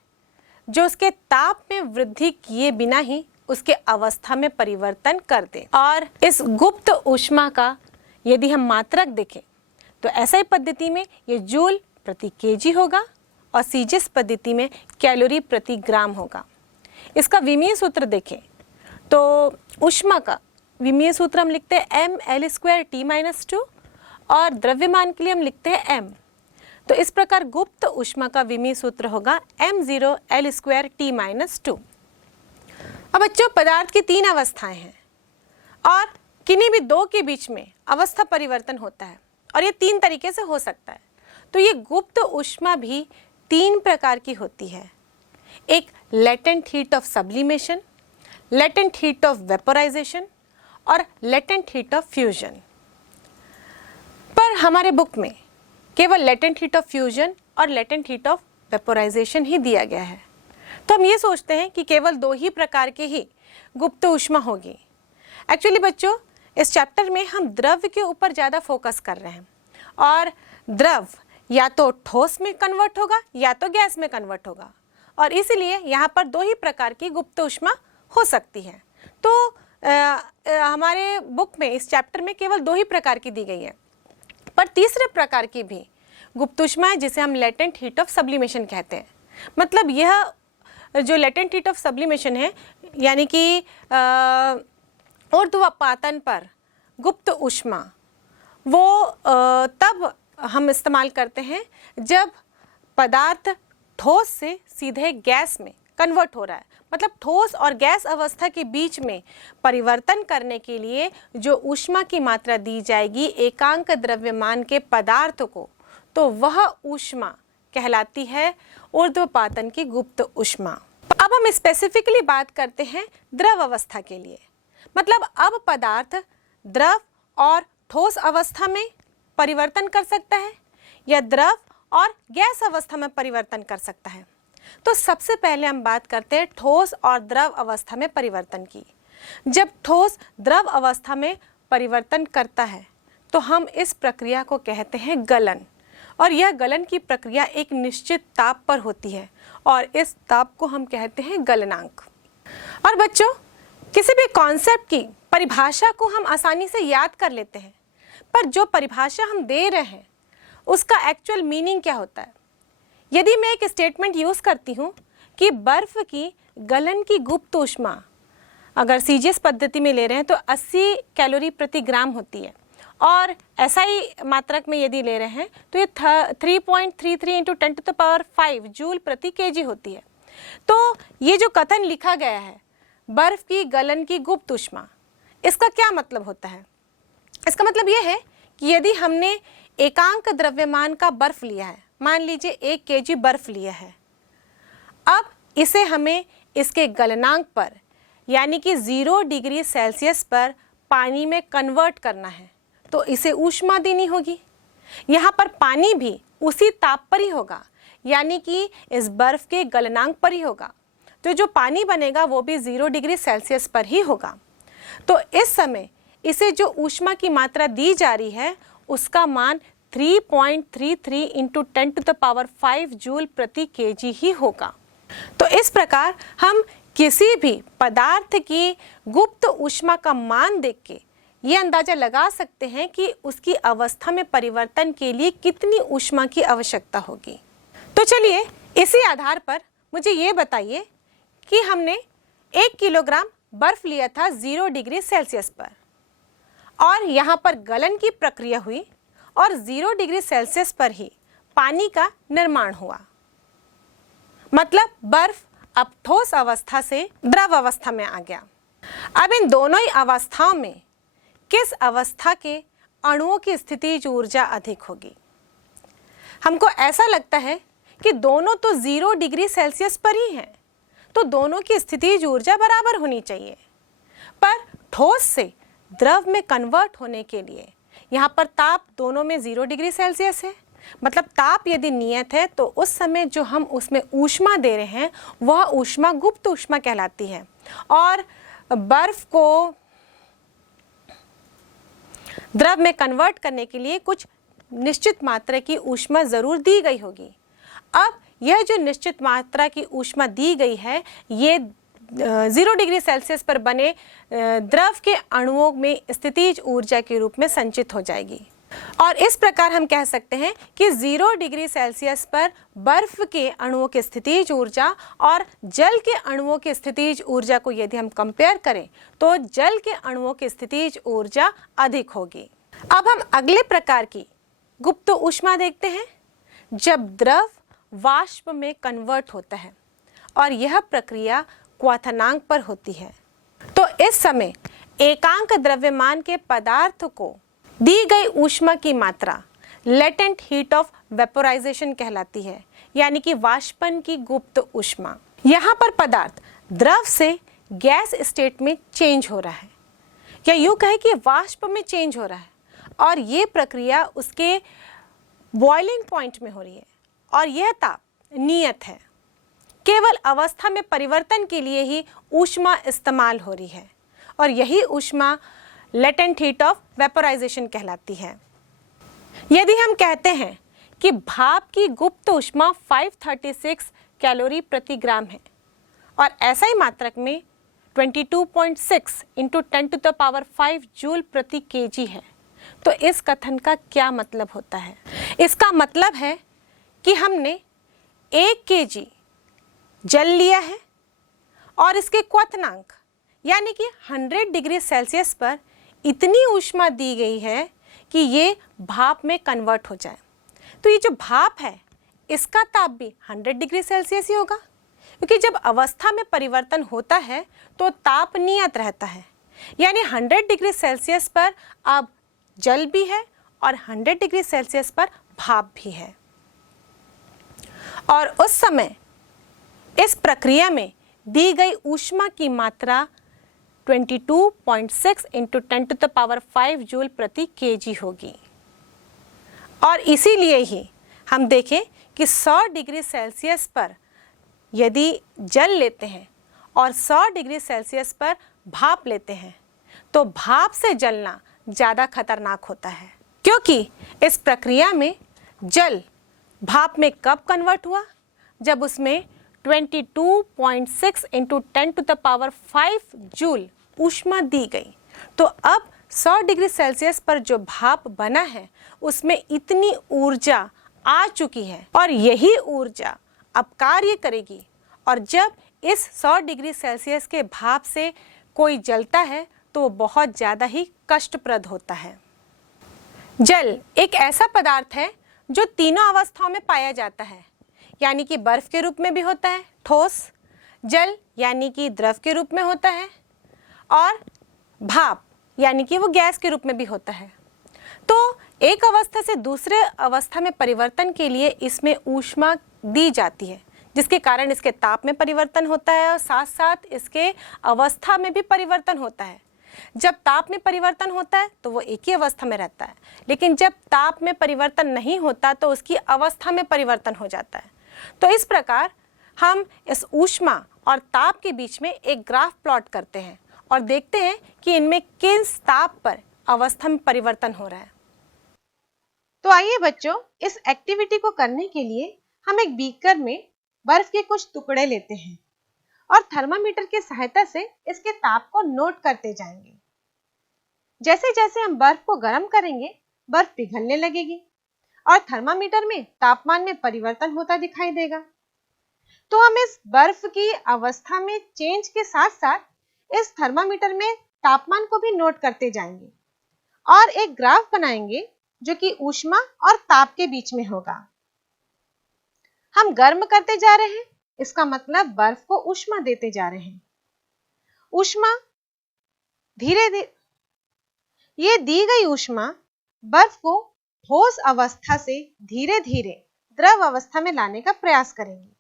जो उसके ताप में वृद्धि किए बिना ही उसके अवस्था में परिवर्तन कर दे। और इस गुप्त ऊष्मा का यदि हम मात्रक देखें तो ऐसा ही पद्धति में ये जूल प्रति केजी होगा और सीजीएस पद्धति में कैलोरी प्रति ग्राम होगा। इसका विमीय सूत्र देखें तो ऊष्मा का विमीय सूत्र हम लिखते हैं mL²T-2 और द्रव्यमान के लिए हम लिखते हैं m। तो इस प्रकार गुप्त ऊष्मा का विमीय सूत्र होगा m0L²T-2। अब बच्चों पदार्थ की तीन अवस्थाएं हैं और किन्हीं भी दो के बीच में अवस्था परिवर्तन होता है और ये तीन तरीके से हो सकता है। तो ये गुप्त ऊष्मा भी तीन प्रकार की होती है, एक latent heat of sublimation, latent heat of vaporisation और लेटेंट हीट ऑफ फ्यूजन। पर हमारे बुक में केवल लेटेंट हीट ऑफ फ्यूजन और लेटेंट हीट ऑफ वेपोराइजेशन ही दिया गया है। तो हम ये सोचते हैं कि केवल दो ही प्रकार की ही गुप्त ऊष्मा होगी। एक्चुअली बच्चों इस चैप्टर में हम द्रव के ऊपर ज़्यादा फोकस कर रहे हैं और द्रव या तो ठोस में कन्वर्ट होगा या तो गैस में कन्वर्ट होगा और इसीलिए यहाँ पर दो ही प्रकार की गुप्त ऊष्मा हो सकती है। तो हमारे बुक में इस चैप्टर में केवल दो ही प्रकार की दी गई है, पर तीसरे प्रकार की भी गुप्त ऊष्मा है जिसे हम लेटेंट हीट ऑफ सब्लिमेशन कहते हैं। मतलब यह जो लेटेंट हीट ऑफ सब्लिमेशन है यानी कि ऊर्ध्वपातन पर गुप्त ऊष्मा वो तब हम इस्तेमाल करते हैं जब पदार्थ ठोस से सीधे गैस में कन्वर्ट हो रहा है। मतलब ठोस और गैस अवस्था के बीच में परिवर्तन करने के लिए जो ऊष्मा की मात्रा दी जाएगी एकांक द्रव्यमान के पदार्थ को, तो वह ऊष्मा कहलाती है ऊर्ध्वपातन की गुप्त ऊष्मा। अब हम स्पेसिफिकली बात करते हैं द्रव अवस्था के लिए। मतलब अब पदार्थ द्रव और ठोस अवस्था में परिवर्तन कर सकता है या द्रव और गैस अवस्था में परिवर्तन कर सकता है। तो सबसे पहले हम बात करते हैं ठोस और द्रव अवस्था में परिवर्तन की। जब ठोस द्रव अवस्था में परिवर्तन करता है तो हम इस प्रक्रिया को कहते हैं गलन, और यह गलन की प्रक्रिया एक निश्चित ताप पर होती है और इस ताप को हम कहते हैं गलनांक। और बच्चों किसी भी कॉन्सेप्ट की परिभाषा को हम आसानी से याद कर लेते हैं, पर जो परिभाषा हम दे रहे हैं उसका एक्चुअल मीनिंग क्या होता है। यदि मैं एक स्टेटमेंट यूज़ करती हूँ कि बर्फ़ की गलन की गुप्त ऊष्मा अगर सीजीएस पद्धति में ले रहे हैं तो 80 कैलोरी प्रति ग्राम होती है, और SI मात्रक में यदि ले रहे हैं तो ये 3.33 इंटू 10⁵ जूल प्रति केजी होती है। तो ये जो कथन लिखा गया है बर्फ़ की गलन की गुप्त ऊष्मा, इसका क्या मतलब होता है? इसका मतलब ये है कि यदि हमने एकांक द्रव्यमान का बर्फ लिया है, मान लीजिए 1 केजी बर्फ लिया है, अब इसे हमें इसके गलनांक पर यानी कि 0 डिग्री सेल्सियस पर पानी में कन्वर्ट करना है, तो इसे ऊष्मा देनी होगी। यहाँ पर पानी भी उसी ताप पर ही होगा यानी कि इस बर्फ के गलनांक पर ही होगा, तो जो पानी बनेगा वो भी 0 डिग्री सेल्सियस पर ही होगा। तो इस समय इसे जो ऊष्मा की मात्रा दी जा रही है उसका मान 3.33 इंटू 10⁵ जूल प्रति केजी ही होगा। तो इस प्रकार हम किसी भी पदार्थ की गुप्त ऊष्मा का मान देख के ये अंदाजा लगा सकते हैं कि उसकी अवस्था में परिवर्तन के लिए कितनी ऊष्मा की आवश्यकता होगी। तो चलिए इसी आधार पर मुझे ये बताइए कि हमने 1 किलोग्राम बर्फ लिया था 0 डिग्री सेल्सियस पर और यहाँ पर गलन की प्रक्रिया हुई और 0 डिग्री सेल्सियस पर ही पानी का निर्माण हुआ। मतलब बर्फ अब ठोस अवस्था से द्रव अवस्था में आ गया। अब इन दोनों ही अवस्थाओं में किस अवस्था के अणुओं की स्थितिज ऊर्जा अधिक होगी? हमको ऐसा लगता है कि दोनों तो 0 डिग्री सेल्सियस पर ही हैं, तो दोनों की स्थितिज ऊर्जा बराबर होनी चाहिए। पर ठोस से द्रव में कन्वर्ट होने के लिए यहाँ पर ताप दोनों में 0 डिग्री सेल्सियस है। मतलब ताप यदि नियत है तो उस समय जो हम उसमें ऊष्मा दे रहे हैं वह ऊष्मा गुप्त ऊष्मा कहलाती है। और बर्फ को द्रव में कन्वर्ट करने के लिए कुछ निश्चित मात्रा की ऊष्मा जरूर दी गई होगी। अब यह जो निश्चित मात्रा की ऊष्मा दी गई है ये 0 डिग्री सेल्सियस पर बने द्रव के अणुओं में स्थितिज ऊर्जा के रूप में संचित हो जाएगी। और इस प्रकार हम कह सकते हैं कि 0 डिग्री सेल्सियस पर बर्फ के अणुओं की स्थितिज ऊर्जा और जल के अणुओं की स्थितिज ऊर्जा को यदि हम कंपेयर करें तो जल के अणुओं की स्थितिज ऊर्जा अधिक होगी। अब हम अगले प्रकार की गुप्त ऊष्मा देखते हैं, जब द्रव वाष्प में कन्वर्ट होता है और यह प्रक्रिया क्वथनांक पर होती है। तो इस समय एकांक द्रव्यमान के पदार्थ को दी गई ऊष्मा की मात्रा लेटेंट हीट ऑफ वेपोराइजेशन कहलाती है, यानी कि वाष्पन की गुप्त ऊष्मा। यहाँ पर पदार्थ द्रव से गैस स्टेट में चेंज हो रहा है, या यूँ कहे कि वाष्प में चेंज हो रहा है, और ये प्रक्रिया उसके बॉइलिंग पॉइंट में हो रही है और यह ताप नियत है। केवल अवस्था में परिवर्तन के लिए ही ऊष्मा इस्तेमाल हो रही है और यही ऊष्मा लेटेंट हीट ऑफ वेपोराइजेशन कहलाती है। यदि हम कहते हैं कि भाप की गुप्त ऊष्मा 536 कैलोरी प्रति ग्राम है और ऐसा ही मात्रक में 22.6 इंटू 10⁵ जूल प्रति केजी है, तो इस कथन का क्या मतलब होता है? इसका मतलब है कि हमने 1 केजी जल लिया है और इसके क्वथनांक यानी कि 100 डिग्री सेल्सियस पर इतनी ऊष्मा दी गई है कि ये भाप में कन्वर्ट हो जाए। तो ये जो भाप है इसका ताप भी 100 डिग्री सेल्सियस ही होगा, क्योंकि जब अवस्था में परिवर्तन होता है तो ताप नियत रहता है। यानी 100 डिग्री सेल्सियस पर अब जल भी है और 100 डिग्री सेल्सियस पर भाप भी है। और उस समय इस प्रक्रिया में दी गई ऊष्मा की मात्रा 22.6 इंटू 10⁵ जूल प्रति केजी होगी। और इसीलिए ही हम देखें कि 100 डिग्री सेल्सियस पर यदि जल लेते हैं और 100 डिग्री सेल्सियस पर भाप लेते हैं तो भाप से जलना ज़्यादा खतरनाक होता है, क्योंकि इस प्रक्रिया में जल भाप में कब कन्वर्ट हुआ? जब उसमें 22.6 इंटू 10⁵ जूल ऊष्मा दी गई। तो अब 100 डिग्री सेल्सियस पर जो भाप बना है उसमें इतनी ऊर्जा आ चुकी है और यही ऊर्जा अब कार्य करेगी, और जब इस 100 डिग्री सेल्सियस के भाप से कोई जलता है तो वो बहुत ज़्यादा ही कष्टप्रद होता है। जल एक ऐसा पदार्थ है जो तीनों अवस्थाओं में पाया जाता है, यानी कि बर्फ के रूप में भी होता है ठोस, जल यानी कि द्रव के रूप में होता है, और भाप यानी कि वो गैस के रूप में भी होता है। तो एक अवस्था से दूसरे अवस्था में परिवर्तन के लिए इसमें ऊष्मा दी जाती है, जिसके कारण इसके ताप में परिवर्तन होता है और साथ साथ इसके अवस्था में भी परिवर्तन होता है। जब ताप में परिवर्तन होता है तो वो एक ही अवस्था में रहता है, लेकिन जब ताप में परिवर्तन नहीं होता तो उसकी अवस्था में परिवर्तन हो जाता है। तो इस प्रकार हम इस ऊष्मा और ताप के बीच में एक ग्राफ प्लॉट करते हैं और देखते हैं कि इनमें किस ताप पर अवस्था में परिवर्तन हो रहा है। तो आइए बच्चों, इस एक्टिविटी को करने के लिए हम एक बीकर में बर्फ के कुछ टुकड़े लेते हैं और थर्मामीटर की सहायता से इसके ताप को नोट करते जाएंगे। जैसे जैसे हम बर्फ को गर्म करेंगे, बर्फ पिघलने लगेगी और थर्मामीटर में तापमान में परिवर्तन होता दिखाई देगा। तो हम इस बर्फ की अवस्था में चेंज के साथ साथ इस थर्मामीटर में तापमान को भी नोट करते जाएंगे और एक ग्राफ बनाएंगे जो कि ऊष्मा और ताप के बीच में होगा। हम गर्म करते जा रहे हैं, इसका मतलब बर्फ को ऊष्मा देते जा रहे हैं। ऊष्मा धीरे धीरे, ये दी गई ऊष्मा बर्फ को ठोस अवस्था से धीरे धीरे द्रव अवस्था में लाने का प्रयास करेंगी।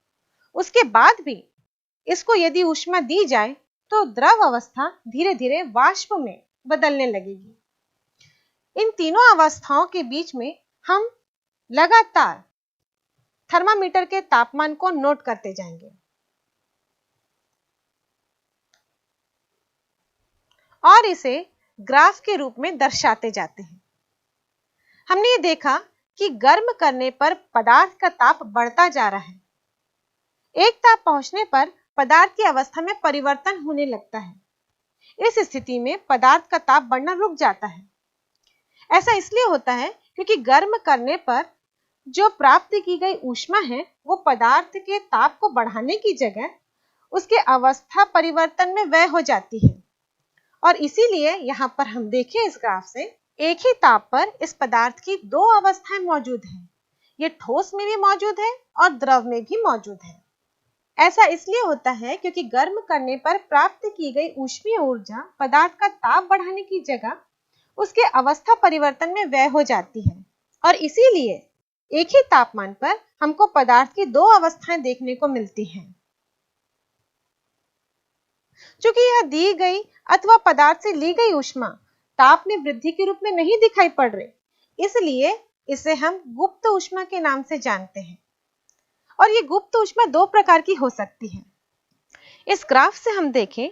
उसके बाद भी इसको यदि ऊष्मा दी जाए तो द्रव अवस्था धीरे धीरे वाष्प में बदलने लगेगी। इन तीनों अवस्थाओं के बीच में हम लगातार थर्मामीटर के तापमान को नोट करते जाएंगे और इसे ग्राफ के रूप में दर्शाते जाते हैं। हमने ये देखा कि गर्म करने पर पदार्थ का ताप बढ़ता जा रहा है। एक ताप पहुंचने पर पदार्थ की अवस्था में परिवर्तन होने लगता है। इस स्थिति में पदार्थ का ताप बढ़ना रुक जाता है। ऐसा इसलिए होता है क्योंकि गर्म करने पर जो प्राप्त की गई ऊष्मा है वो पदार्थ के ताप को बढ़ाने की जगह उसके अवस्था परिवर्तन में व्यय हो जाती है। और इसीलिए यहाँ पर हम देखें इस ग्राफ से, एक ही ताप पर इस पदार्थ की दो अवस्थाएं मौजूद हैं। ये ठोस में भी मौजूद है और द्रव में भी मौजूद है। ऐसा इसलिए होता है क्योंकि गर्म करने पर प्राप्त की गई ऊष्मीय ऊर्जा पदार्थ का ताप बढ़ाने की जगह उसके अवस्था परिवर्तन में व्यय हो जाती है और इसीलिए एक ही तापमान पर हमको पदार्थ की दो अवस्थाएं देखने को मिलती हैं। चूंकि यह दी गई अथवा पदार्थ से ली गई ऊष्मा ताप में वृद्धि के रूप में नहीं दिखाई पड़ रही, इसलिए इसे हम गुप्त ऊष्मा के नाम से जानते हैं। और ये गुप्त ऊष्मा दो प्रकार की हो सकती है। इस ग्राफ से हम देखें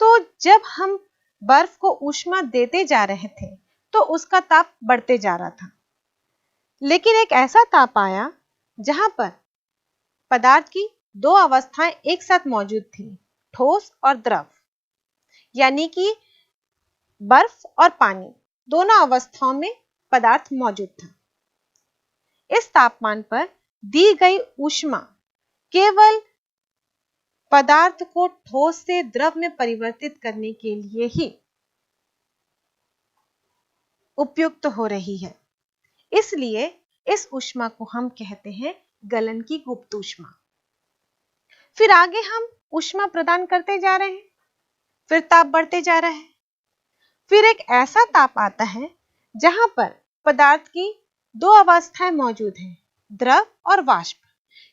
तो जब हम बर्फ को ऊष्मा देते जा रहे थे तो उसका ताप बढ़ते जा रहा था, लेकिन एक ऐसा ताप आया जहां पर पदार्थ की दो अवस्थाएं एक साथ मौजूद थी, ठोस और द्रव, यानी कि बर्फ और पानी दोनों अवस्थाओं में पदार्थ मौजूद था। इस तापमान पर दी गई ऊष्मा केवल पदार्थ को ठोस से द्रव में परिवर्तित करने के लिए ही उपयुक्त हो रही है। इसलिए इस ऊष्मा को हम कहते हैं गलन की गुप्त ऊष्मा। फिर आगे हम ऊष्मा प्रदान करते जा रहे हैं, फिर ताप बढ़ते जा रहा है। फिर एक ऐसा ताप आता है जहां पर पदार्थ की दो अवस्थाएं मौजूद हैं, द्रव और वाष्प,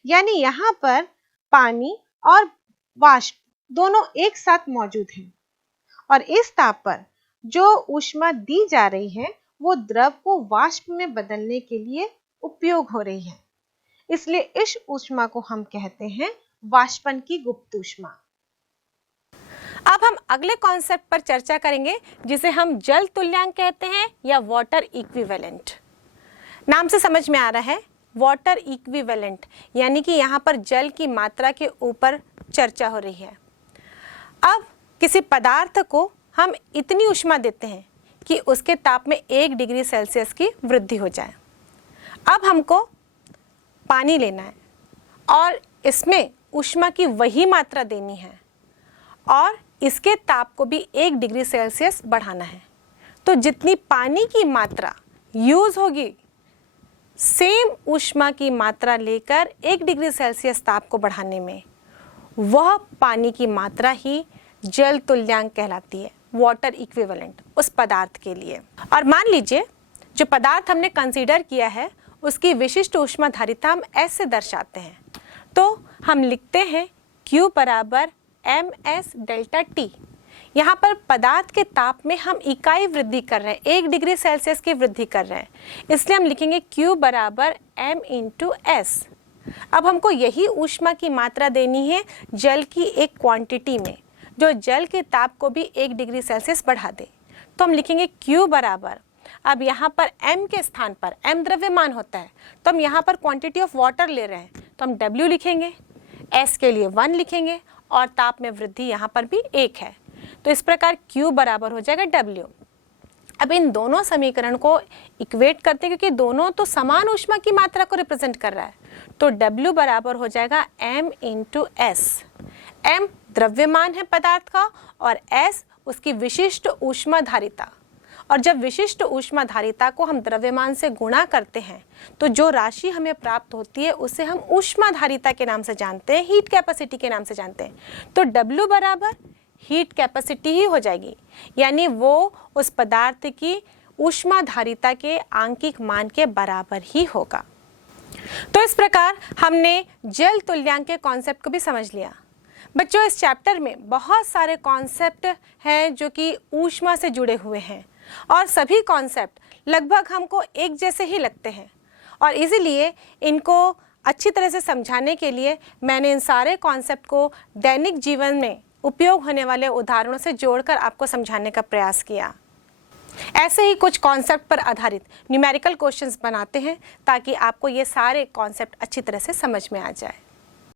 यानी यहां पर पानी और वाष्प दोनों एक साथ मौजूद हैं। और इस ताप पर जो ऊष्मा दी जा रही है वो द्रव को वाष्प में बदलने के लिए उपयोग हो रही है। इसलिए इस ऊष्मा को हम कहते हैं वाष्पन की गुप्त ऊष्मा। अब हम अगले कॉन्सेप्ट पर चर्चा करेंगे जिसे हम जल तुल्यांक कहते हैं या वाटर इक्विवेलेंट। नाम से समझ में आ रहा है वाटर इक्विवेलेंट, यानी कि यहाँ पर जल की मात्रा के ऊपर चर्चा हो रही है। अब किसी पदार्थ को हम इतनी ऊष्मा देते हैं कि उसके ताप में 1 डिग्री सेल्सियस की वृद्धि हो जाए। अब हमको पानी लेना है और इसमें ऊष्मा की वही मात्रा देनी है और इसके ताप को भी 1 डिग्री सेल्सियस बढ़ाना है। तो जितनी पानी की मात्रा यूज होगी, सेम ऊष्मा की मात्रा लेकर 1 डिग्री सेल्सियस ताप को बढ़ाने में, वह पानी की मात्रा ही जल तुल्यांक कहलाती है, वाटर इक्विवेलेंट उस पदार्थ के लिए। और मान लीजिए जो पदार्थ हमने कंसीडर किया है उसकी विशिष्ट ऊष्मा धारिता हम ऐसे दर्शाते हैं। तो हम लिखते हैं Q बराबर ms डेल्टा T। यहाँ पर पदार्थ के ताप में हम इकाई वृद्धि कर रहे हैं, 1 डिग्री सेल्सियस की वृद्धि कर रहे हैं, इसलिए हम लिखेंगे Q बराबर m इंटू S। अब हमको यही ऊष्मा की मात्रा देनी है जल की एक क्वांटिटी में जो जल के ताप को भी 1 डिग्री सेल्सियस बढ़ा दे। तो हम लिखेंगे Q बराबर, अब यहाँ पर m के स्थान पर m द्रव्यमान होता है तो हम यहाँ पर क्वांटिटी ऑफ वाटर ले रहे हैं तो हम W लिखेंगे। S के लिए 1 लिखेंगे और ताप में वृद्धि यहाँ पर भी 1 है। तो इस प्रकार Q बराबर हो जाएगा W। अब इन दोनों समीकरण को इक्वेट करते हैं क्योंकि दोनों तो समान ऊष्मा की मात्रा को रिप्रेजेंट कर रहा है। तो W बराबर हो जाएगा M इंटू S। M द्रव्यमान है पदार्थ का और S उसकी विशिष्ट ऊष्मा धारिता। और जब विशिष्ट ऊष्मा धारिता को हम द्रव्यमान से गुणा करते हैं तो जो राशि हमें प्राप्त होती है उसे हम ऊष्मा धारिता के नाम से जानते हैं, हीट कैपेसिटी के नाम से जानते हैं। तो W बराबर हीट कैपेसिटी ही हो जाएगी, यानी वो उस पदार्थ की ऊष्मा धारिता के आंकिक मान के बराबर ही होगा। तो इस प्रकार हमने जल तुल्यांक के कॉन्सेप्ट को भी समझ लिया। बच्चों, इस चैप्टर में बहुत सारे कॉन्सेप्ट हैं जो कि ऊष्मा से जुड़े हुए हैं और सभी कॉन्सेप्ट लगभग हमको एक जैसे ही लगते हैं और इसीलिए इनको अच्छी तरह से समझाने के लिए मैंने इन सारे कॉन्सेप्ट को दैनिक जीवन में उपयोग होने वाले उदाहरणों से जोड़कर आपको समझाने का प्रयास किया। ऐसे ही कुछ कॉन्सेप्ट पर आधारित न्यूमेरिकल क्वेश्चंस बनाते हैं ताकि आपको ये सारे कॉन्सेप्ट अच्छी तरह से समझ में आ जाए।